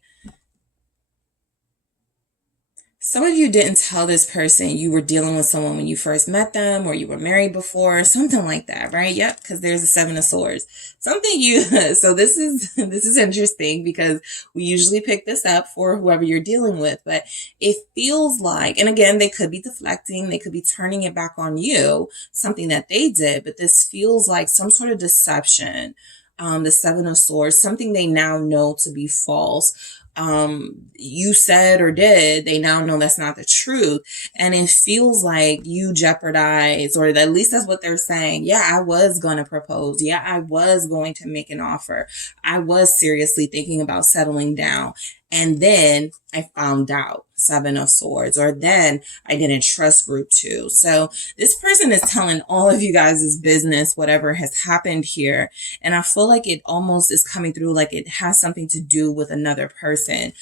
Some of you didn't tell this person you were dealing with someone when you first met them or you were married before, something like that, right? Yep, because there's a 7 of Swords. So this is interesting because we usually pick this up for whoever you're dealing with, but it feels like, and again, they could be deflecting, they could be turning it back on you, something that they did, but this feels like some sort of deception. The 7 of Swords, something they now know to be false. You said or did, they now know that's not the truth. And it feels like you jeopardized, or at least that's what they're saying. Yeah, I was going to propose. Yeah, I was going to make an offer. I was seriously thinking about settling down. And then I found out, 7 of Swords, or then I didn't trust group 2. So this person is telling all of you guys' business, whatever has happened here. And I feel like it almost is coming through like it has something to do with another person.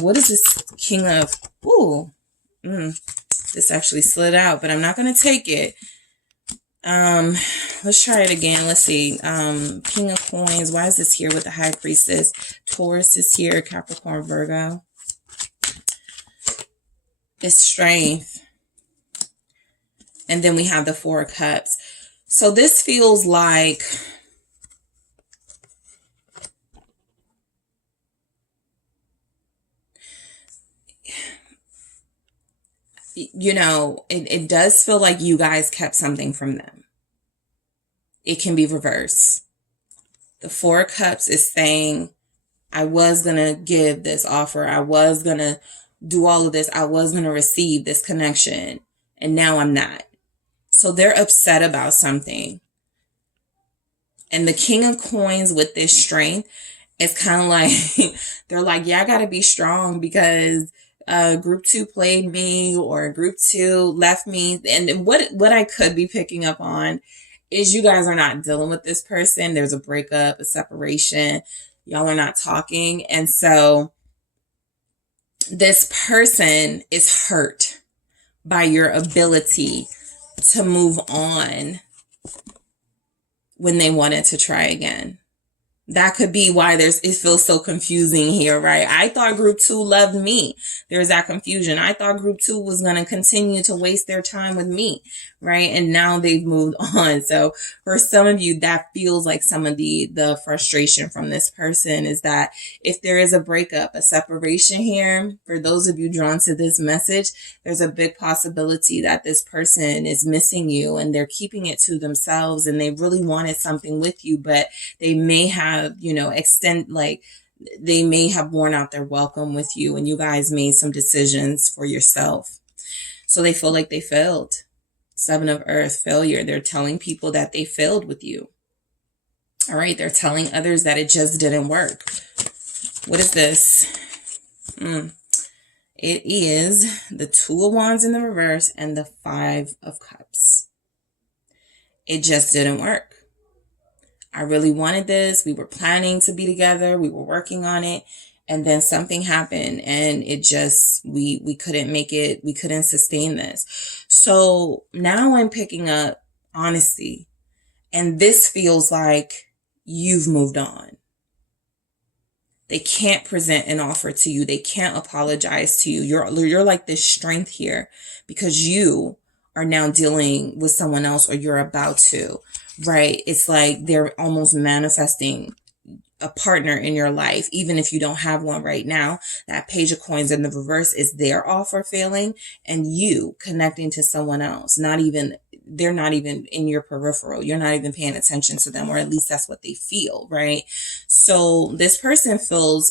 What is this King of, this actually slid out, but I'm not going to take it. Let's try it again. Let's see. King of Coins. Why is this here with the High Priestess? Taurus is here. Capricorn, Virgo. is strength. And then we have the Four of Cups. So this feels like, you know, it does feel like you guys kept something from them. It can be reversed. The Four of Cups is saying, I was going to give this offer. I was going to do all of this. I was going to receive this connection. And now I'm not. So they're upset about something. And the King of Coins with this strength is kind of like, they're like, yeah, I got to be strong because group 2 played me, or group 2 left me. And what I could be picking up on is you guys are not dealing with this person. There's a breakup, a separation. Y'all are not talking. And so this person is hurt by your ability to move on when they wanted to try again. That could be why it feels so confusing here, right? I thought group 2 loved me. There's that confusion. I thought group 2 was going to continue to waste their time with me, right? And now they've moved on. So for some of you, that feels like some of the frustration from this person is that if there is a breakup, a separation here, for those of you drawn to this message, there's a big possibility that this person is missing you and they're keeping it to themselves and they really wanted something with you, but they may have, you know, they may have worn out their welcome with you and you guys made some decisions for yourself. So they feel like they failed. Seven of Earth, failure. They're telling people that they failed with you. All right. They're telling others that it just didn't work. What is this? It is the Two of Wands in the reverse and the Five of Cups. It just didn't work. I really wanted this. We were planning to be together. We were working on it. And then something happened and it just, we couldn't make it. We couldn't sustain this. So now I'm picking up honesty. And this feels like you've moved on. They can't present an offer to you. They can't apologize to you. You're like this strength here because you are now dealing with someone else or you're about to. Right? It's like they're almost manifesting a partner in your life, even if you don't have one right now. That Page of Coins in the reverse is their offer failing and you connecting to someone else. They're not even in your peripheral. You're not even paying attention to them, or at least that's what they feel, right? So this person feels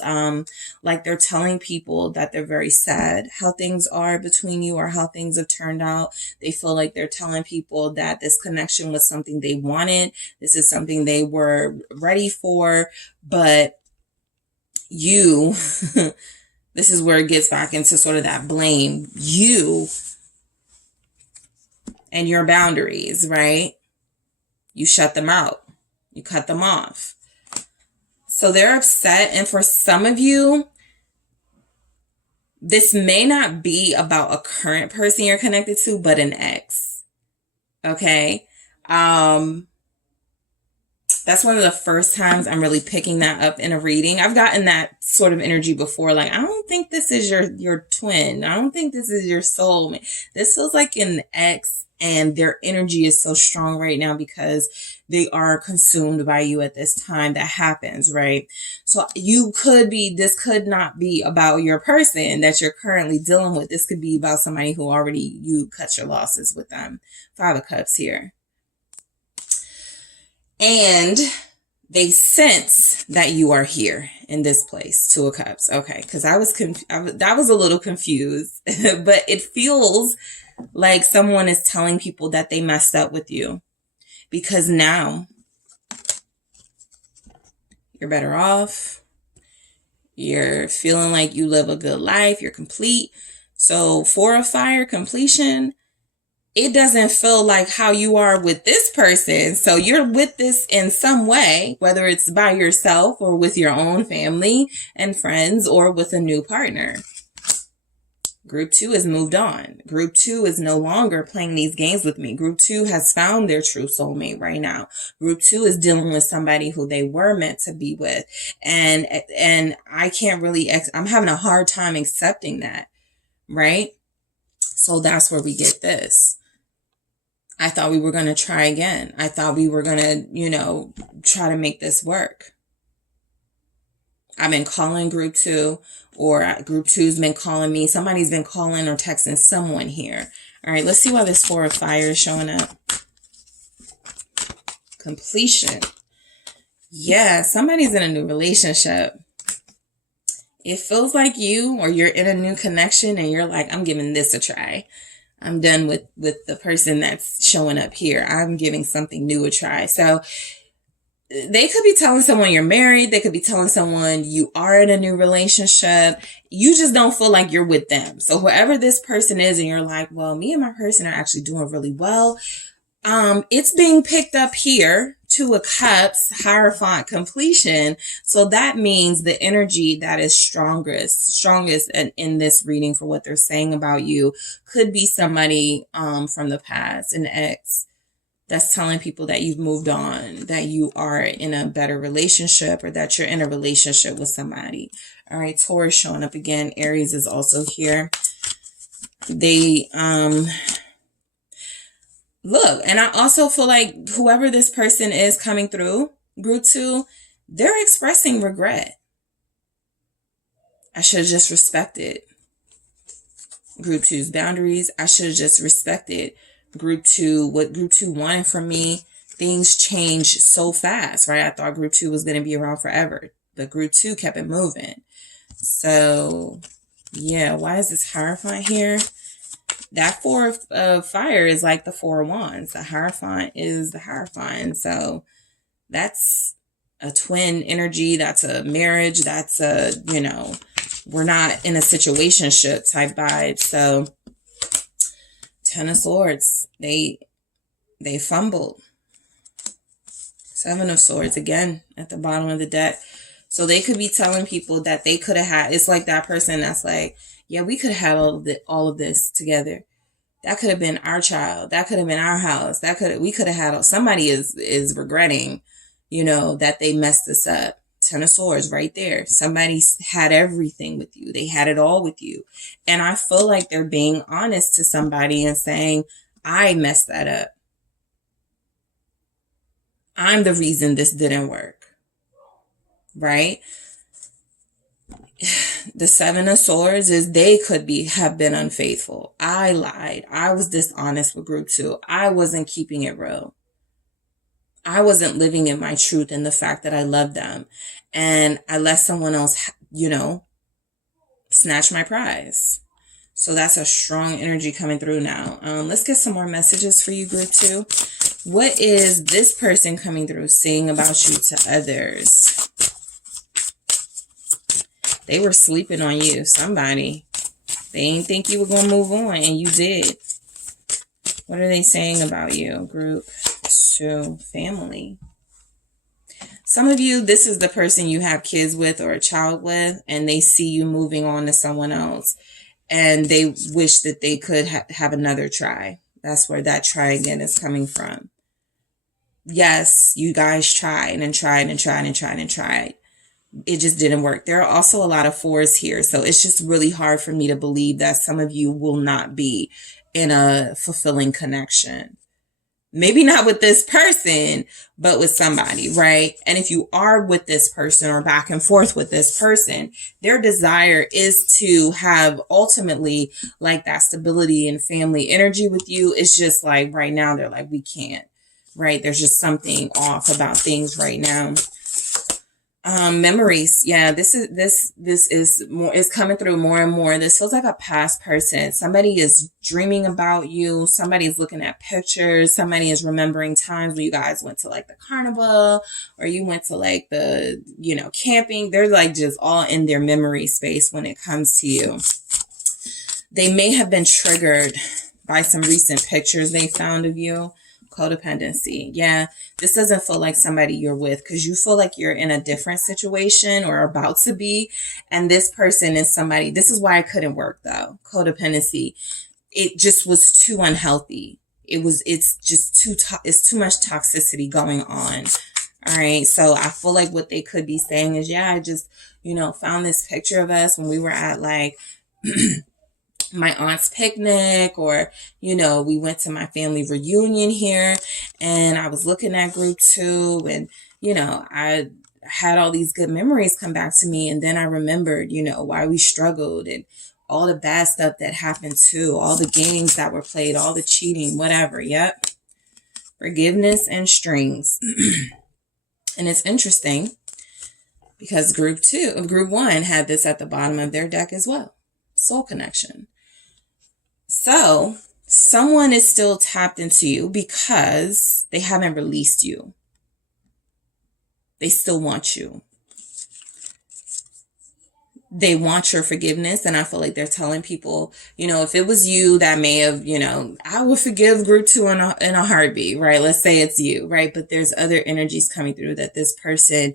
like they're telling people that they're very sad how things are between you or how things have turned out. They feel like they're telling people that this connection was something they wanted. This is something they were ready for, but you, this is where it gets back into sort of that blame. You and your boundaries, right? You shut them out. You cut them off. So they're upset. And for some of you, this may not be about a current person you're connected to, but an ex. Okay? That's one of the first times I'm really picking that up in a reading. I've gotten that sort of energy before. Like, I don't think this is your twin. I don't think this is your soulmate. This feels like an ex, and their energy is so strong right now because they are consumed by you at this time. That happens, right? So this could not be about your person that you're currently dealing with. This could be about somebody who already, you cut your losses with them. Five of Cups here. And they sense that you are here in this place. Two of Cups. Okay. Cause I was a little confused, but it feels like someone is telling people that they messed up with you because now you're better off. You're feeling like you live a good life. You're complete. So Four of Fire, completion. It doesn't feel like how you are with this person. So you're with this in some way, whether it's by yourself or with your own family and friends or with a new partner. Group 2 has moved on. Group 2 is no longer playing these games with me. Group 2 has found their true soulmate right now. Group 2 is dealing with somebody who they were meant to be with. And I can't really, I'm having a hard time accepting that, right? So that's where we get this. I thought we were going to try again. I thought we were going to, you know, try to make this work. I've been calling group 2, or group 2's been calling me. Somebody's been calling or texting someone here. All right, let's see why this 4 of fire is showing up. Completion. Yeah, somebody's in a new relationship. It feels like you, or you're in a new connection and you're like, I'm giving this a try. I'm done with the person that's showing up here. I'm giving something new a try. So they could be telling someone you're married. They could be telling someone you are in a new relationship. You just don't feel like you're with them. So whoever this person is, and you're like, well, me and my person are actually doing really well. It's being picked up here. 2 of Cups, Hierophant, completion. So that means the energy that is strongest in this reading for what they're saying about you could be somebody from the past, an ex, that's telling people that you've moved on, that you are in a better relationship, or that you're in a relationship with somebody. All right, Taurus showing up again. Aries is also here. They look, and I also feel like whoever this person is coming through, group 2, they're expressing regret. I should have just respected group 2's boundaries. I should have just respected group 2, what group 2 wanted from me. Things changed so fast, right? I thought group 2 was going to be around forever, but group 2 kept it moving. So yeah, why is this Hierophant here? That 4 of fire is like the 4 of wands. The Hierophant is the Hierophant. So that's a twin energy. That's a marriage. That's a, you know, we're not in a situationship type vibe. So 10 of Swords, they fumbled. 7 of Swords again at the bottom of the deck. So they could be telling people that they could have had, it's like that person that's like, yeah, we could have had all of this together. That could have been our child. That could have been our house. We could have had, somebody is regretting, you know, that they messed this up. 10 of Swords right there. Somebody had everything with you. They had it all with you. And I feel like they're being honest to somebody and saying, I messed that up. I'm the reason this didn't work. Right? The 7 of Swords is they could have been unfaithful. I lied. I was dishonest with group 2. I wasn't keeping it real. I wasn't living in my truth and the fact that I loved them. And I let someone else, you know, snatch my prize. So that's a strong energy coming through now. Let's get some more messages for you, group 2. What is this person coming through saying about you to others? They were sleeping on you, somebody. They didn't think you were going to move on, and you did. What are they saying about you, group 2? Family. Some of you, this is the person you have kids with or a child with, and they see you moving on to someone else, and they wish that they could have another try. That's where that try again is coming from. Yes, you guys tried and tried and tried and tried and tried. It just didn't work. There are also a lot of 4s here. So it's just really hard for me to believe that some of you will not be in a fulfilling connection. Maybe not with this person, but with somebody, right? And if you are with this person or back and forth with this person, their desire is to have ultimately like that stability and family energy with you. It's just like right now they're like, we can't, right? There's just something off about things right now. Memories. Yeah, this is more, is coming through more and more. This feels like a past person. Somebody is dreaming about you. Somebody is looking at pictures. Somebody is remembering times when you guys went to like the carnival or you went to like the, you know, camping. They're like just all in their memory space when it comes to you. They may have been triggered by some recent pictures they found of you. Codependency. Yeah, this doesn't feel like somebody you're with because you feel like you're in a different situation or about to be. And this person is somebody, this is why it couldn't work though. Codependency. It just was too unhealthy. It's too much toxicity going on. All right. So I feel like what they could be saying is, yeah, I just, you know, found this picture of us when we were at like my aunt's picnic, or, you know, we went to my family reunion here, and I was looking at group 2, and, you know, I had all these good memories come back to me. And then I remembered, you know, why we struggled, and all the bad stuff that happened too, all the games that were played, all the cheating, whatever. Yep. Forgiveness and strings. And it's interesting because group 1 had this at the bottom of their deck as well. Soul connection. So someone is still tapped into you because they haven't released you. They still want you. They want your forgiveness. And I feel like they're telling people, you know, if it was you that may have, you know, I would forgive group 2 in a heartbeat, right? Let's say it's you, right? But there's other energies coming through that this person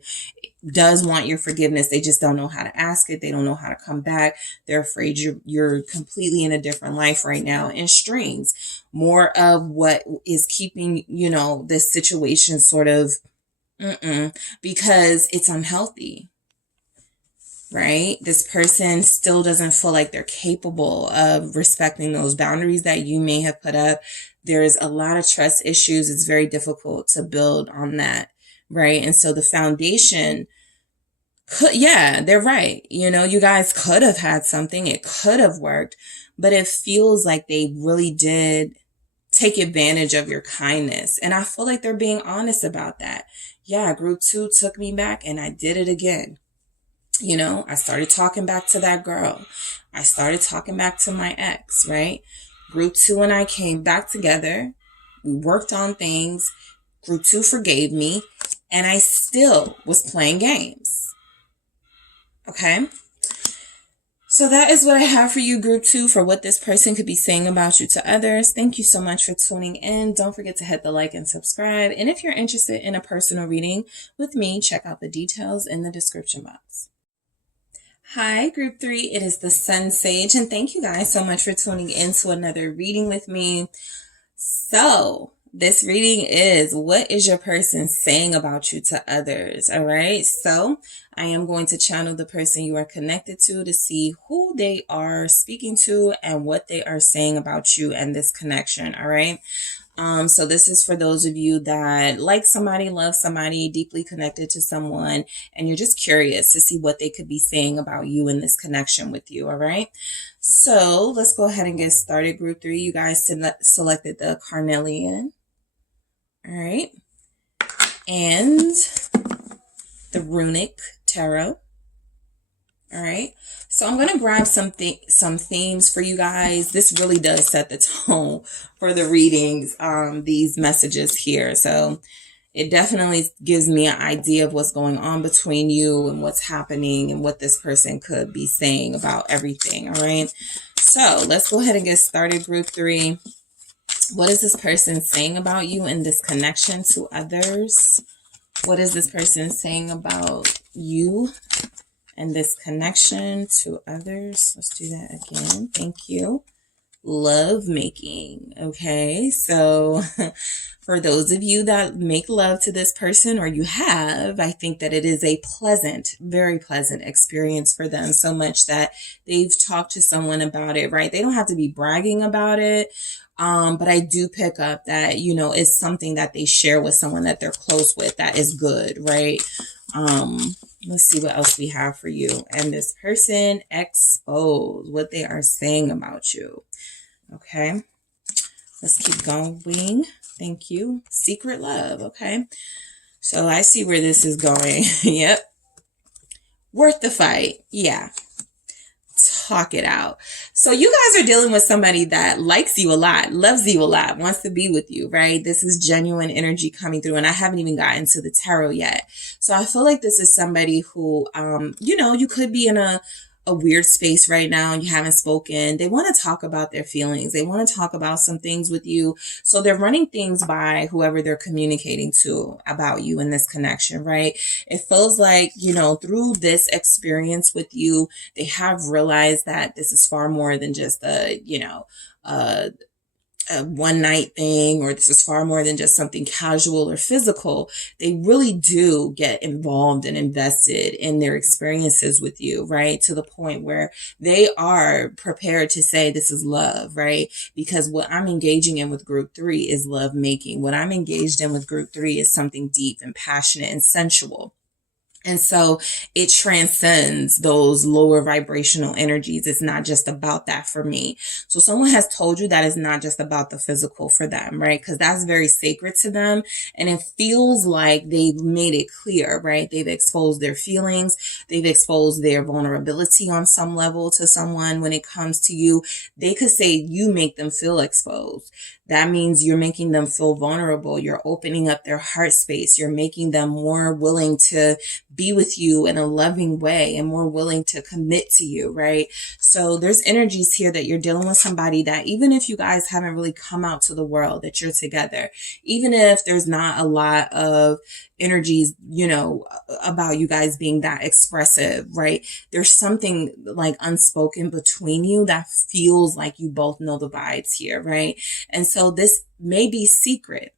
does want your forgiveness. They just don't know how to ask it. They don't know how to come back. They're afraid you're completely in a different life right now. And strings, more of what is keeping, you know, this situation sort of, because it's unhealthy, right? This person still doesn't feel like they're capable of respecting those boundaries that you may have put up. There's a lot of trust issues. It's very difficult to build on that, right? And so the foundation could, yeah, they're right. You know, you guys could have had something. It could have worked, but it feels like they really did take advantage of your kindness. And I feel like they're being honest about that. Yeah, group 2 took me back and I did it again. You know, I started talking back to that girl. I started talking back to my ex, right? Group 2 and I came back together. We worked on things. Group 2 forgave me, and I still was playing games. Okay? So that is what I have for you, group 2, for what this person could be saying about you to others. Thank you so much for tuning in. Don't forget to hit the like and subscribe. And if you're interested in a personal reading with me, check out the details in the description box. Hi, group 3. It is the SunSage, and thank you guys so much for tuning in to another reading with me. So this reading is, what is your person saying about you to others? All right. So I am going to channel the person you are connected to see who they are speaking to and what they are saying about you and this connection. All right. So this is for those of you that like somebody, love somebody, deeply connected to someone, and you're just curious to see what they could be saying about you in this connection with you. All right. So let's go ahead and get started. Group 3, you guys selected the Carnelian. All right. And the Runic Tarot. All right. So I'm going to grab some themes for you guys. This really does set the tone for the readings, these messages here. So it definitely gives me an idea of what's going on between you and what's happening and what this person could be saying about everything. All right. So let's go ahead and get started. Group 3. What is this person saying about you in this connection to others? What is this person saying about you and this connection to others? Let's do that again. Thank you. Love making. Okay. So for those of you that make love to this person, or you have, I think that it is a pleasant, very pleasant experience for them, so much that they've talked to someone about it, right? They don't have to be bragging about it. But I do pick up that, you know, it's something that they share with someone that they're close with. That is good, right? Let's see what else we have for you. And this person exposed what they are saying about you. Okay. Let's keep going. Thank you. Secret love. Okay. So I see where this is going. Yep. Worth the fight. Yeah. Talk it out. So you guys are dealing with somebody that likes you a lot, loves you a lot, wants to be with you, right? This is genuine energy coming through, and I haven't even gotten to the tarot yet. So I feel like this is somebody who, you know, you could be in a weird space right now. You haven't spoken. They want to talk about their feelings. They want to talk about some things with you. So they're running things by whoever they're communicating to about you in this connection, right? It feels like, you know, through this experience with you, they have realized that this is far more than just a, you know, a one night thing, or this is far more than just something casual or physical, they really do get involved and invested in their experiences with you, right? To the point where they are prepared to say this is love, right? Because what I'm engaging in with group 3 is love making. What I'm engaged in with group 3 is something deep and passionate and sensual. And so it transcends those lower vibrational energies. It's not just about that for me. So someone has told you that it's not just about the physical for them, right? Because that's very sacred to them. And it feels like they've made it clear, right? They've exposed their feelings. They've exposed their vulnerability on some level to someone when it comes to you. They could say you make them feel exposed. That means you're making them feel vulnerable. You're opening up their heart space. You're making them more willing to be with you in a loving way and more willing to commit to you, right? So there's energies here that you're dealing with somebody that even if you guys haven't really come out to the world, that you're together, even if there's not a lot of energies, you know, about you guys being that expressive, right? There's something like unspoken between you that feels like you both know the vibes here, right? And so this may be secret,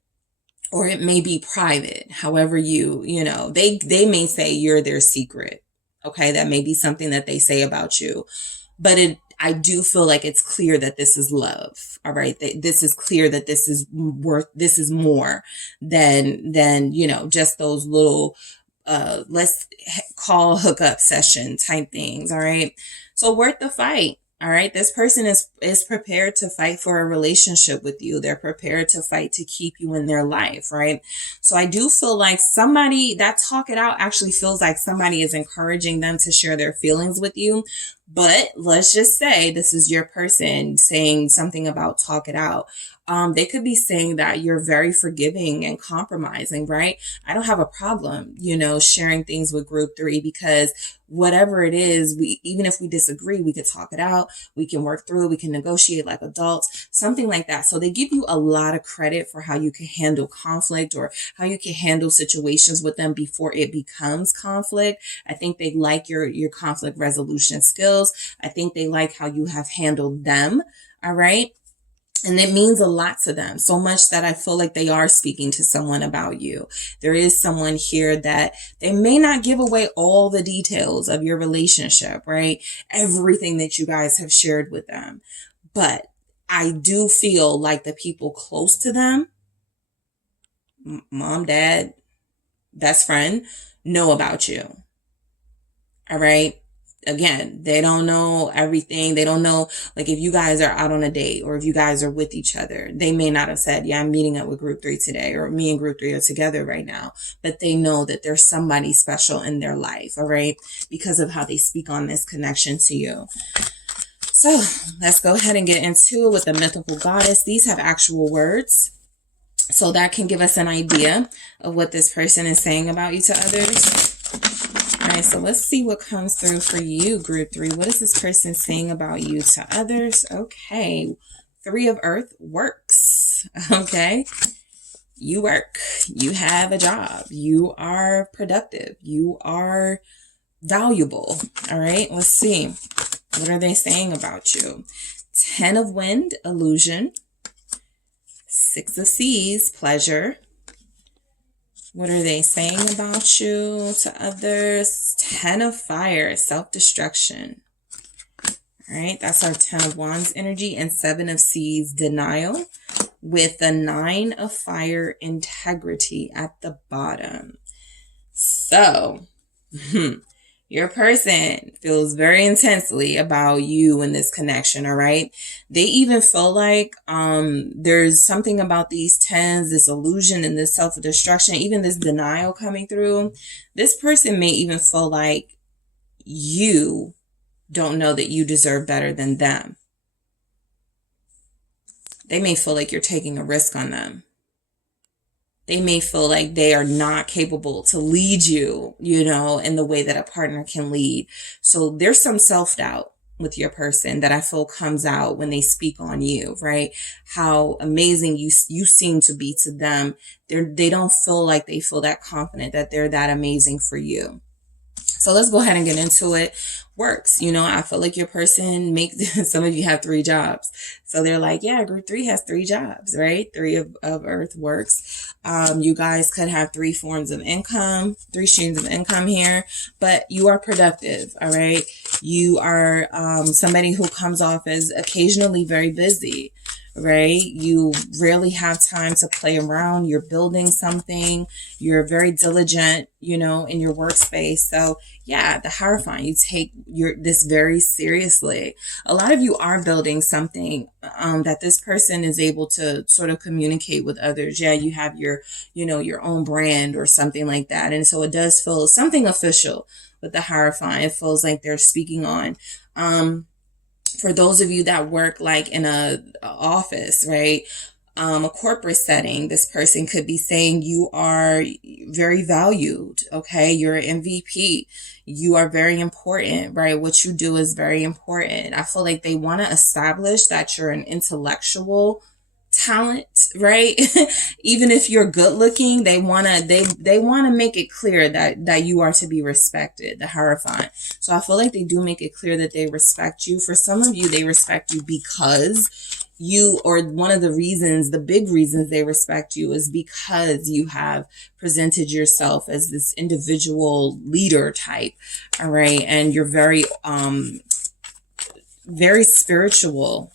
or it may be private. However you know, they may say you're their secret. Okay. That may be something that they say about you, but I do feel like it's clear that this is love. All right. This is clear that this is more than, you know, just those little, let's call hookup session type things. All right. So worth the fight. All right. This person is prepared to fight for a relationship with you. They're prepared to fight to keep you in their life. Right. So I do feel like somebody that talk it out actually feels like somebody is encouraging them to share their feelings with you. But let's just say this is your person saying something about talk it out. They could be saying that you're very forgiving and compromising, right? I don't have a problem, you know, sharing things with group 3 because whatever it is, even if we disagree, we could talk it out. We can work through it. We can negotiate like adults, something like that. So they give you a lot of credit for how you can handle conflict or how you can handle situations with them before it becomes conflict. I think they like your conflict resolution skills. I think they like how you have handled them. All right. And it means a lot to them, so much that I feel like they are speaking to someone about you. There is someone here that they may not give away all the details of your relationship, right? Everything that you guys have shared with them. But I do feel like the people close to them, mom, dad, best friend, know about you. All right. Again, they don't know everything. They don't know, like if you guys are out on a date or if you guys are with each other, they may not have said, yeah, I'm meeting up with group 3 today, or me and group 3 are together right now, but they know that there's somebody special in their life. All right. Because of how they speak on this connection to you. So let's go ahead and get into it with the mythical goddess. These have actual words. So that can give us an idea of what this person is saying about you to others. All right, so let's see what comes through for you, group 3. What is this person saying about you to others? Okay, 3 of Earth, works. Okay, you work. You have a job. You are productive. You are valuable. All right, let's see. What are they saying about you? 10 of Wind, illusion. 6 of Seas, pleasure. What are they saying about you to others? 10 of Fire, self-destruction. All right, that's our 10 of Wands energy, and 7 of Seas, denial, with the 9 of Fire, integrity at the bottom. So, your person feels very intensely about you in this connection, all right? They even feel like there's something about these 10s, this illusion and this self-destruction, even this denial coming through. This person may even feel like you don't know that you deserve better than them. They may feel like you're taking a risk on them. They may feel like they are not capable to lead you, you know, in the way that a partner can lead. So there's some self-doubt with your person that I feel comes out when they speak on you, right? How amazing you seem to be to them. They don't feel like they feel that confident that they're that amazing for you. So let's go ahead and get into it. Works. You know, I feel like your person makes, some of you have 3 jobs. So they're like, yeah, group 3 has 3 jobs, right? 3 of Earth works. You guys could have 3 forms of income, 3 streams of income here, but you are productive. All right. You are somebody who comes off as occasionally very busy. Right? You rarely have time to play around. You're building something. You're very diligent, you know, in your workspace. So yeah, the Hierophant, you take this very seriously. A lot of you are building something that this person is able to sort of communicate with others. Yeah, you have your, you know, your own brand or something like that. And so it does feel something official with the Hierophant. It feels like they're speaking on. For those of you that work like in a office, right? A corporate setting, this person could be saying you are very valued. Okay. You're an MVP. You are very important, right? What you do is very important. I feel like they want to establish that you're an intellectual talent, right? Even if you're good looking, they want to make it clear that you are to be respected, the Hierophant. So I feel like they do make it clear that they respect you. For some of you, they respect you because you, or one of the reasons, the big reasons they respect you is because you have presented yourself as this individual leader type. All right. And you're very very spiritual.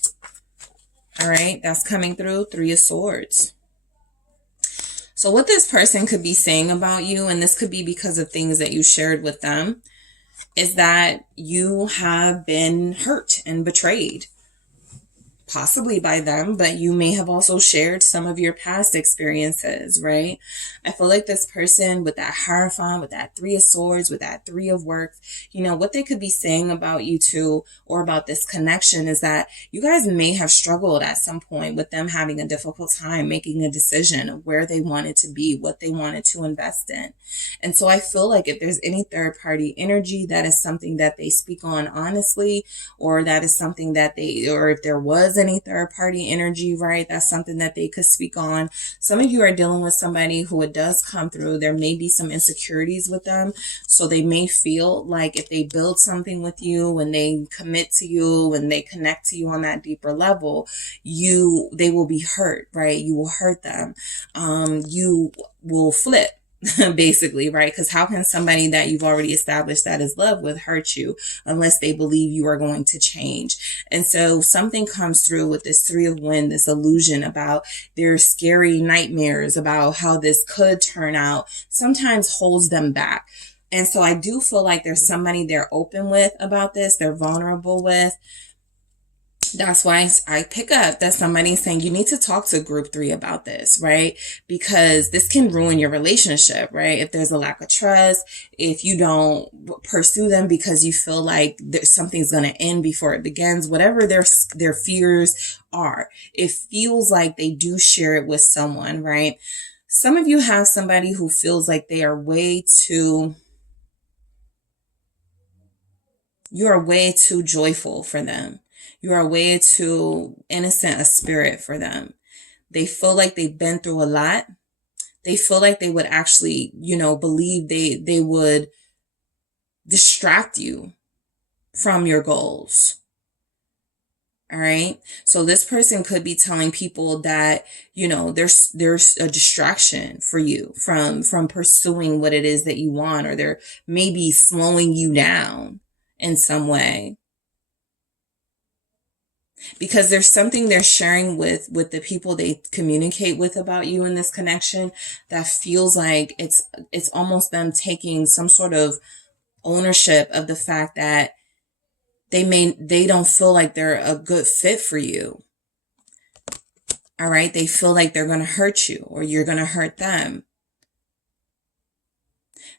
All right, that's coming through. 3 of Swords. So what this person could be saying about you, and this could be because of things that you shared with them, is that you have been hurt and betrayed. Possibly by them, but you may have also shared some of your past experiences, right? I feel like this person with that Hierophant, with that 3 of Swords, with that 3 of Works, you know, what they could be saying about you too, or about this connection, is that you guys may have struggled at some point with them having a difficult time making a decision of where they wanted to be, what they wanted to invest in. And so I feel like if there's any third party energy, that is something that they speak on honestly, or that is something that or if there was any third party energy, right, that's something that they could speak on. Some of you are dealing with somebody who it does come through. There may be some insecurities with them. So they may feel like if they build something with you, when they commit to you, when they connect to you on that deeper level, they will be hurt, right? You will hurt them. You will flip. Basically, right? Because how can somebody that you've already established that is love with hurt you unless they believe you are going to change? And so something comes through with this 3 of Wind, this illusion about their scary nightmares about how this could turn out, sometimes holds them back. And so I do feel like there's somebody they're open with about this, they're vulnerable with. That's why I pick up that somebody's saying you need to talk to group 3 about this, right? Because this can ruin your relationship, right? If there's a lack of trust, if you don't pursue them because you feel like something's going to end before it begins, whatever their fears are, it feels like they do share it with someone, right? Some of you have somebody who feels like they are you are way too joyful for them. You are way too innocent a spirit for them. They feel like they've been through a lot. They feel like they would actually, believe they would distract you from your goals. All right. So this person could be telling people that, there's a distraction for you from pursuing what it is that you want, or they're maybe slowing you down in some way. Because there's something they're sharing with the people they communicate with about you in this connection that feels like it's almost them taking some sort of ownership of the fact that they don't feel like they're a good fit for you. All right. They feel like they're going to hurt you, or you're going to hurt them.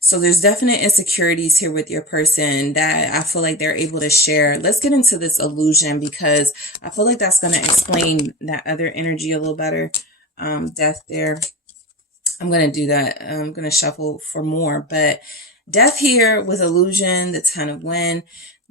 So there's definite insecurities here with your person that I feel like they're able to share. Let's get into this illusion, because I feel like that's going to explain that other energy a little better. Death there. I'm going to do that. I'm going to shuffle for more, but death here with illusion, the 10 of Wind.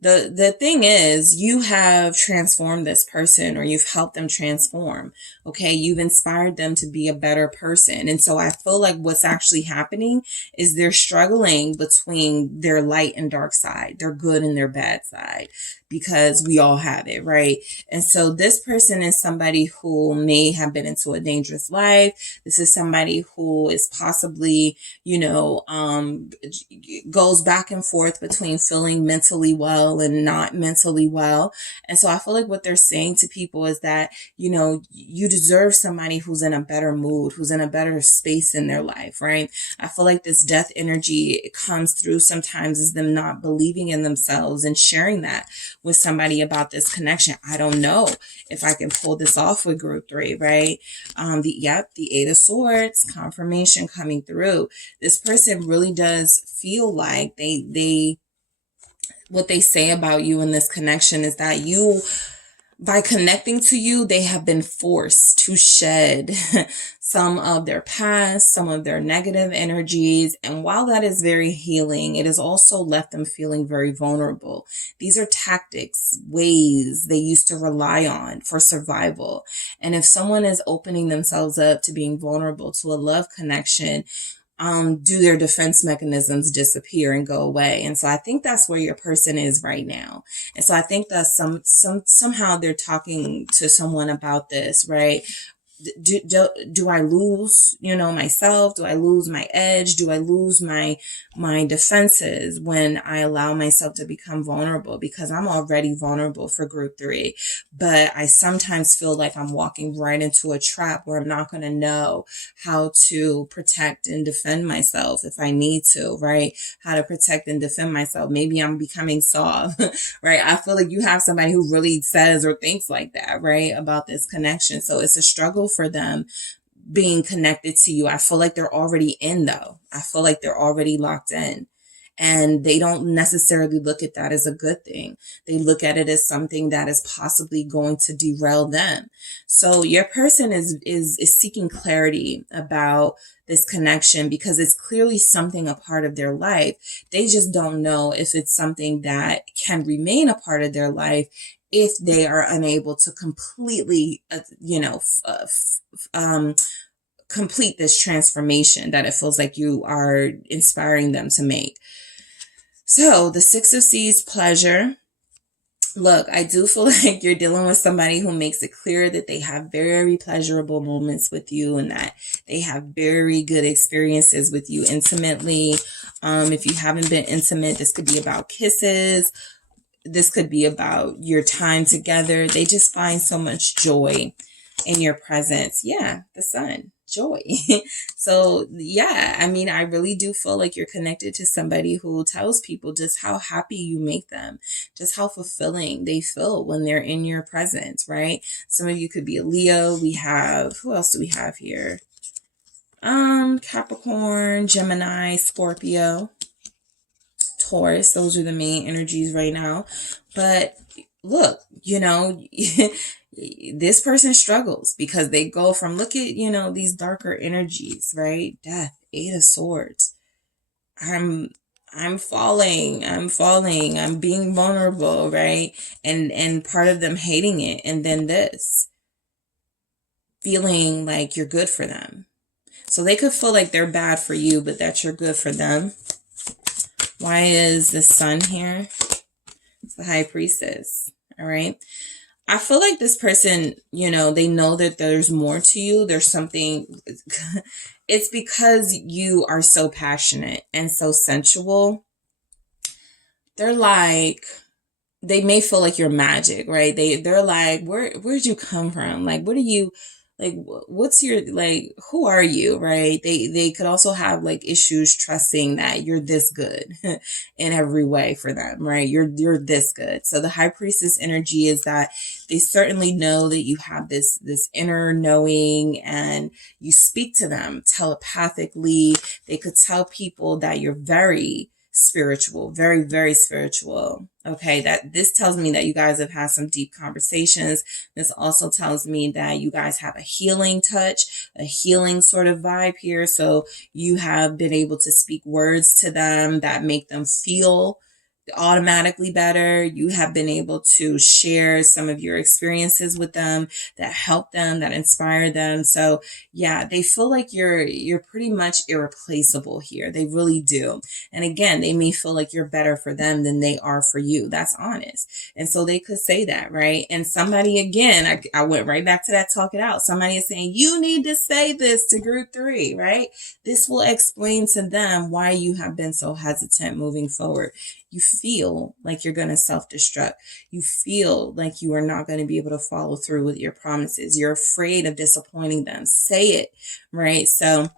The thing is, you have transformed this person, or you've helped them transform. Okay. You've inspired them to be a better person. And so I feel like what's actually happening is they're struggling between their light and dark side, their good and their bad side, because we all have it, right? And so this person is somebody who may have been into a dangerous life. This is somebody who is possibly, goes back and forth between feeling mentally well and not mentally well. And so I feel like what they're saying to people is that, you deserve somebody who's in a better mood, who's in a better space in their life, right? I feel like this death energy comes through sometimes as them not believing in themselves and sharing that with somebody about this connection. I don't know if I can pull this off with group 3, right? The 8 of Swords, confirmation coming through. This person really does feel like what they say about you in this connection is that by connecting to you, they have been forced to shed some of their past, some of their negative energies. And while that is very healing, it has also left them feeling very vulnerable. These are tactics, ways they used to rely on for survival. And if someone is opening themselves up to being vulnerable to a love connection, do their defense mechanisms disappear and go away. And so I think that's where your person is right now. And so I think that somehow they're talking to someone about this, right? Do I lose, myself? Do I lose my edge? Do I lose my defenses when I allow myself to become vulnerable? Because I'm already vulnerable for group 3, but I sometimes feel like I'm walking right into a trap where I'm not going to know how to protect and defend myself if I need to, right? How to protect and defend myself. Maybe I'm becoming soft, right? I feel like you have somebody who really says or thinks like that, right? About this connection. So it's a struggle for them being connected to you. I feel like they're already in, though. I feel like they're already locked in, and they don't necessarily look at that as a good thing. They look at it as something that is possibly going to derail them. So your person is seeking clarity about this connection, because it's clearly something a part of their life. They just don't know if it's something that can remain a part of their life if they are unable to completely, complete this transformation that it feels like you are inspiring them to make. So the 6 of Seeds, pleasure. Look, I do feel like you're dealing with somebody who makes it clear that they have very pleasurable moments with you and that they have very good experiences with you intimately. If you haven't been intimate, this could be about kisses. This could be about your time together. They just find so much joy in your presence. Yeah, the Sun, joy. So yeah, I really do feel like you're connected to somebody who tells people just how happy you make them, just how fulfilling they feel when they're in your presence, right? Some of you could be a Leo. Who else do we have here? Capricorn, Gemini, Scorpio, Taurus. Those are the main energies right now. But look, this person struggles because they go from, look at, these darker energies, right? Death, 8 of Swords. I'm falling, I'm being vulnerable, right? And part of them hating it. And then this, feeling like you're good for them. So they could feel like they're bad for you, but that you're good for them. Why is the Sun here? It's the High Priestess. All right. I feel like this person, they know that there's more to you. There's something. It's because you are so passionate and so sensual. They're like, they may feel like you're magic, right? They're like, where'd you come from? Like, what are you? Like, what's your, like, who are you, right? They could also have like issues trusting that you're this good in every way for them, right? You're this good. So the High Priestess energy is that they certainly know that you have this inner knowing, and you speak to them telepathically. They could tell people that you're very spiritual, very, very spiritual. Okay, that this tells me that you guys have had some deep conversations. This also tells me that you guys have a healing touch, a healing sort of vibe here. So you have been able to speak words to them that make them feel automatically better. You have been able to share some of your experiences with them that help them, that inspire them. So yeah, they feel like you're pretty much irreplaceable here. They really do. And again, they may feel like you're better for them than they are for you. That's honest. And so they could say that, right? And somebody, again, I went right back to that talk it out. Somebody is saying, you need to say this to group 3, right? This will explain to them why you have been so hesitant moving forward. You feel like you're going to self-destruct. You feel like you are not going to be able to follow through with your promises. You're afraid of disappointing them. Say it, right? So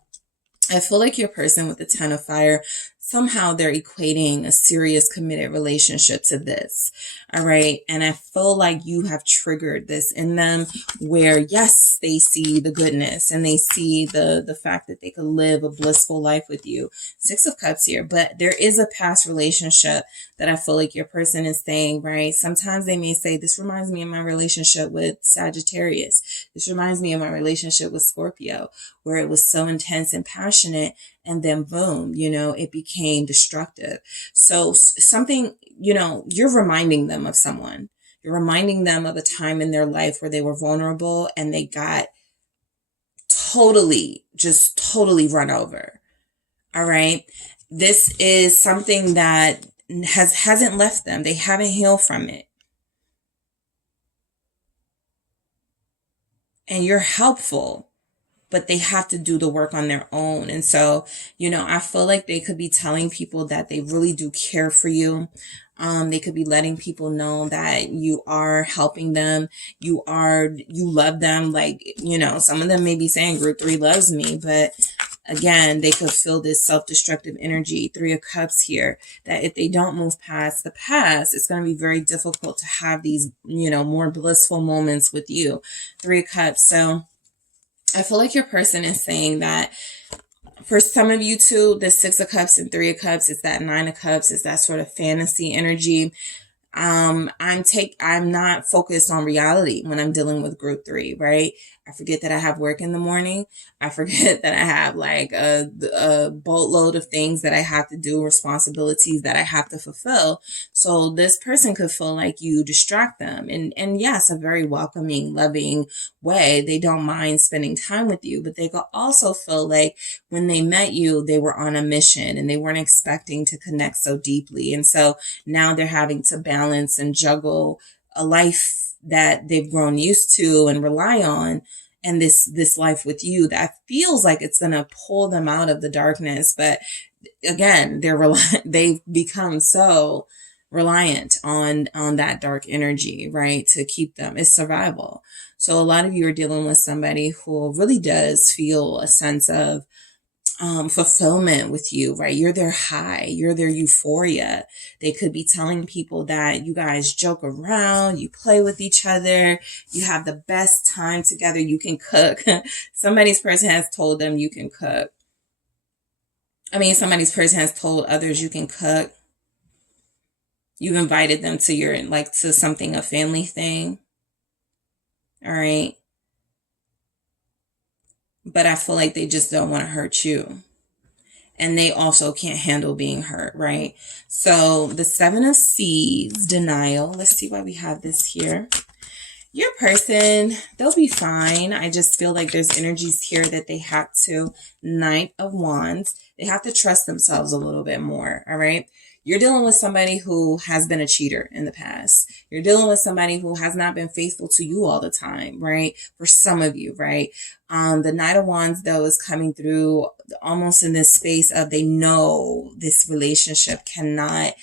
I feel like your person with the 10 of fire, somehow they're equating a serious committed relationship to this. All right. And I feel like you have triggered this in them where, yes, they see the goodness and they see the fact that they could live a blissful life with you. 6 of Cups here, but there is a past relationship that I feel like your person is saying, right? Sometimes they may say, this reminds me of my relationship with Sagittarius. This reminds me of my relationship with Scorpio, where it was so intense and passionate. And then boom, it became destructive. So something, you're reminding them of someone. You're reminding them of a time in their life where they were vulnerable and they got totally run over. All right. This is something that hasn't left them. They haven't healed from it. And you're helpful, but they have to do the work on their own. And so, I feel like they could be telling people that they really do care for you. They could be letting people know that you are helping them. You love them. Like, some of them may be saying group 3 loves me, but again, they could feel this self-destructive energy. 3 of Cups here, that if they don't move past the past, it's going to be very difficult to have these, more blissful moments with you. 3 of Cups. So I feel like your person is saying that for some of you too, the 6 of Cups and 3 of Cups, it's that 9 of Cups, it's that sort of fantasy energy. I'm not focused on reality when I'm dealing with group 3, right? I forget that I have work in the morning. I forget that I have like a boatload of things that I have to do, responsibilities that I have to fulfill. So this person could feel like you distract them. And yes, a very welcoming, loving way. They don't mind spending time with you, but they could also feel like when they met you, they were on a mission and they weren't expecting to connect so deeply. And so now they're having to balance and juggle a life that they've grown used to and rely on, and this life with you that feels like it's going to pull them out of the darkness. But again, they've become so reliant on that dark energy, right? To keep them. It's survival. So a lot of you are dealing with somebody who really does feel a sense of fulfillment with you, right? You're their high, you're their euphoria. They could be telling people that you guys joke around, you play with each other, you have the best time together, you can cook. Somebody's person has told them you can cook. Somebody's person has told others you can cook. You've invited them to to something, a family thing. All right. But I feel like they just don't want to hurt you. And they also can't handle being hurt, right? So the 7 of Seeds, denial. Let's see why we have this here. Your person, they'll be fine. I just feel like there's energies here that they have to. Knight of Wands. They have to trust themselves a little bit more, all right? You're dealing with somebody who has been a cheater in the past. You're dealing with somebody who has not been faithful to you all the time, right? For some of you, right? The Knight of Wands, though, is coming through almost in this space of they know this relationship cannot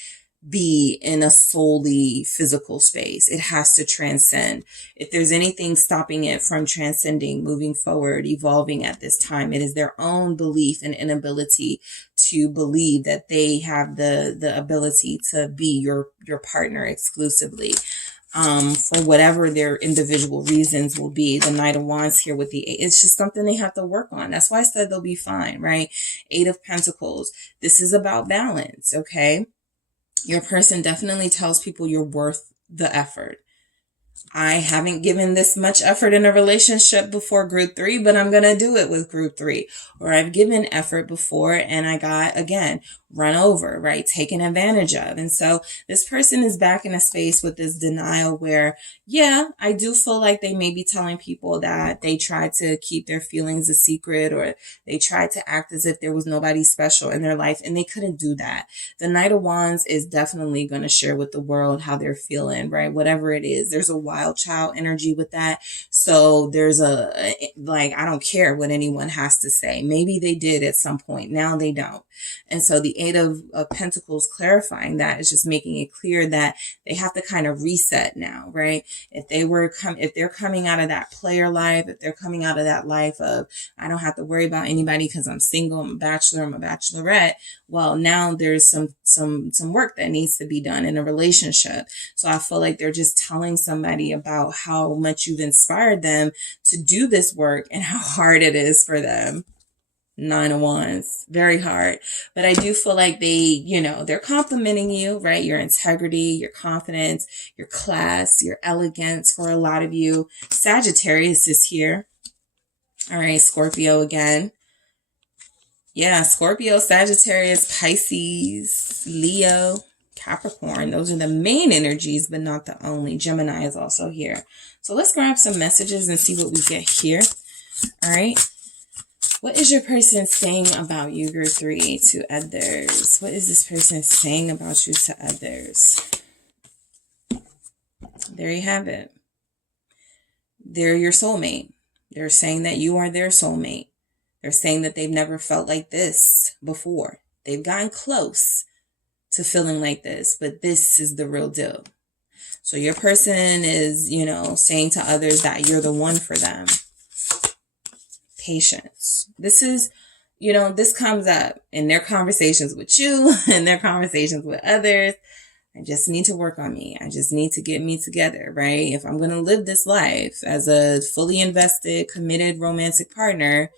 be in a solely physical space. It has to transcend. If there's anything stopping it from transcending, moving forward, evolving at this time, it is their own belief and inability to believe that they have the ability to be your partner exclusively. For whatever their individual reasons will be. The Knight of Wands here with the 8, it's just something they have to work on. That's why I said they'll be fine, right? 8 of Pentacles. This is about balance, okay? Your person definitely tells people you're worth the effort. I haven't given this much effort in a relationship before group 3, but I'm going to do it with group 3. Or I've given effort before and I got, again, run over, right? Taken advantage of. And so this person is back in a space with this denial where, yeah, I do feel like they may be telling people that they tried to keep their feelings a secret, or they tried to act as if there was nobody special in their life, and they couldn't do that. The Knight of Wands is definitely going to share with the world how they're feeling, right? Whatever it is, there's a wild child energy with that. So there's like, I don't care what anyone has to say. Maybe they did at some point. Now they don't. And so the Eight of Pentacles clarifying that is just making it clear that they have to kind of reset now, right? If they're coming out of that player life, if they're coming out of that life of, I don't have to worry about anybody because I'm single, I'm a bachelor, I'm a bachelorette. Well, now there's some work that needs to be done in a relationship. So I feel like they're just telling somebody about how much you've inspired them to do this work and how hard it is for them. 9 of Wands, very hard. But I do feel like they're complimenting you, right? Your integrity, your confidence, your class, your elegance for a lot of you. Sagittarius is here. All right, Scorpio again. Yeah, Scorpio, Sagittarius, Pisces, Leo, Capricorn. Those are the main energies, but not the only. Gemini is also here. So let's grab some messages and see what we get here. All right. What is your person saying about you, group 3, to others? What is this person saying about you to others? There you have it. They're your soulmate. They're saying that you are their soulmate. They're saying that they've never felt like this before. They've gotten close to feeling like this, but this is the real deal. So your person is, saying to others that you're the one for them. Patience. This is, this comes up in their conversations with you and their conversations with others. I just need to work on me. I just need to get me together, right? If I'm going to live this life as a fully invested, committed romantic partner,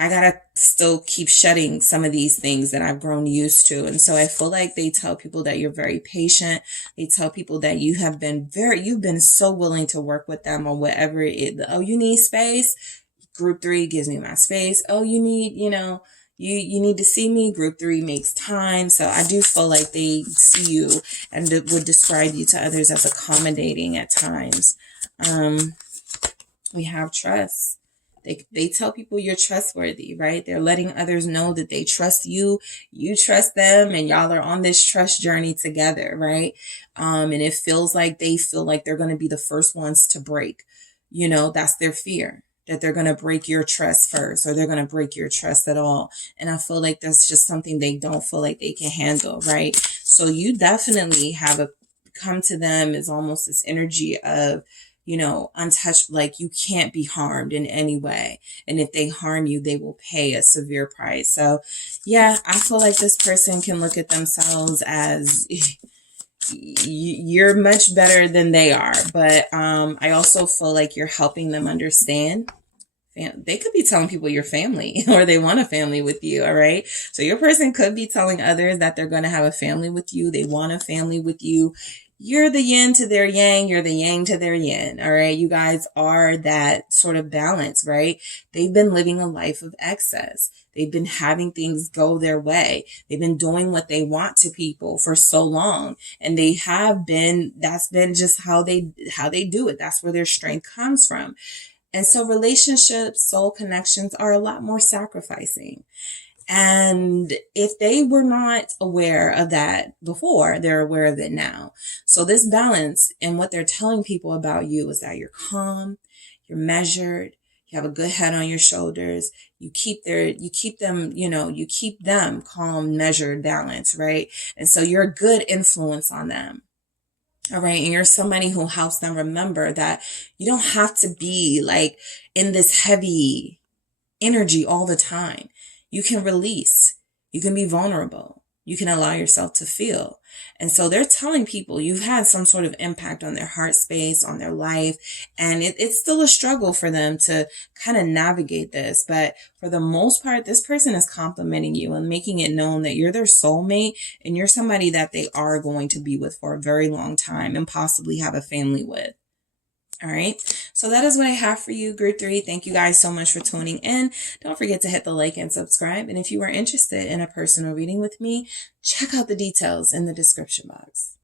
I got to still keep shutting some of these things that I've grown used to. And so I feel like they tell people that you're very patient. They tell people that you've been so willing to work with them on whatever it is. Oh, you need space? Group 3 gives me my space. Oh, you need, you need to see me. Group 3 makes time. So I do feel like they see you and would describe you to others as accommodating at times. We have trust. They tell people you're trustworthy, right? They're letting others know that they trust you, you trust them, and y'all are on this trust journey together, right? And it feels like they feel like they're going to be the first ones to break. That's their fear, that they're going to break your trust first, or they're going to break your trust at all. And I feel like that's just something they don't feel like they can handle, right? So you definitely have come to them as almost this energy of, untouched, like you can't be harmed in any way. And if they harm you, they will pay a severe price. So yeah, I feel like this person can look at themselves as you're much better than they are. But I also feel like you're helping them understand. They could be telling people you're family or they want a family with you. All right. So your person could be telling others that they're going to have a family with you. They want a family with you. You're the yin to their yang. You're the yang to their yin. All right. You guys are that sort of balance, right? They've been living a life of excess. They've been having things go their way. They've been doing what they want to people for so long. And that's been just how they do it. That's where their strength comes from. And so relationships, soul connections are a lot more sacrificing. And if they were not aware of that before, they're aware of it now. So this balance and what they're telling people about you is that you're calm, you're measured, you have a good head on your shoulders, you keep them calm, measured, balanced, right? And so you're a good influence on them. All right. And you're somebody who helps them remember that you don't have to be like in this heavy energy all the time. You can release. You can be vulnerable. You can allow yourself to feel. And so they're telling people you've had some sort of impact on their heart space, on their life. And it's still a struggle for them to kind of navigate this. But for the most part, this person is complimenting you and making it known that you're their soulmate and you're somebody that they are going to be with for a very long time and possibly have a family with. All right. So that is what I have for you, Group 3. Thank you guys so much for tuning in. Don't forget to hit the like and subscribe. And if you are interested in a personal reading with me, check out the details in the description box.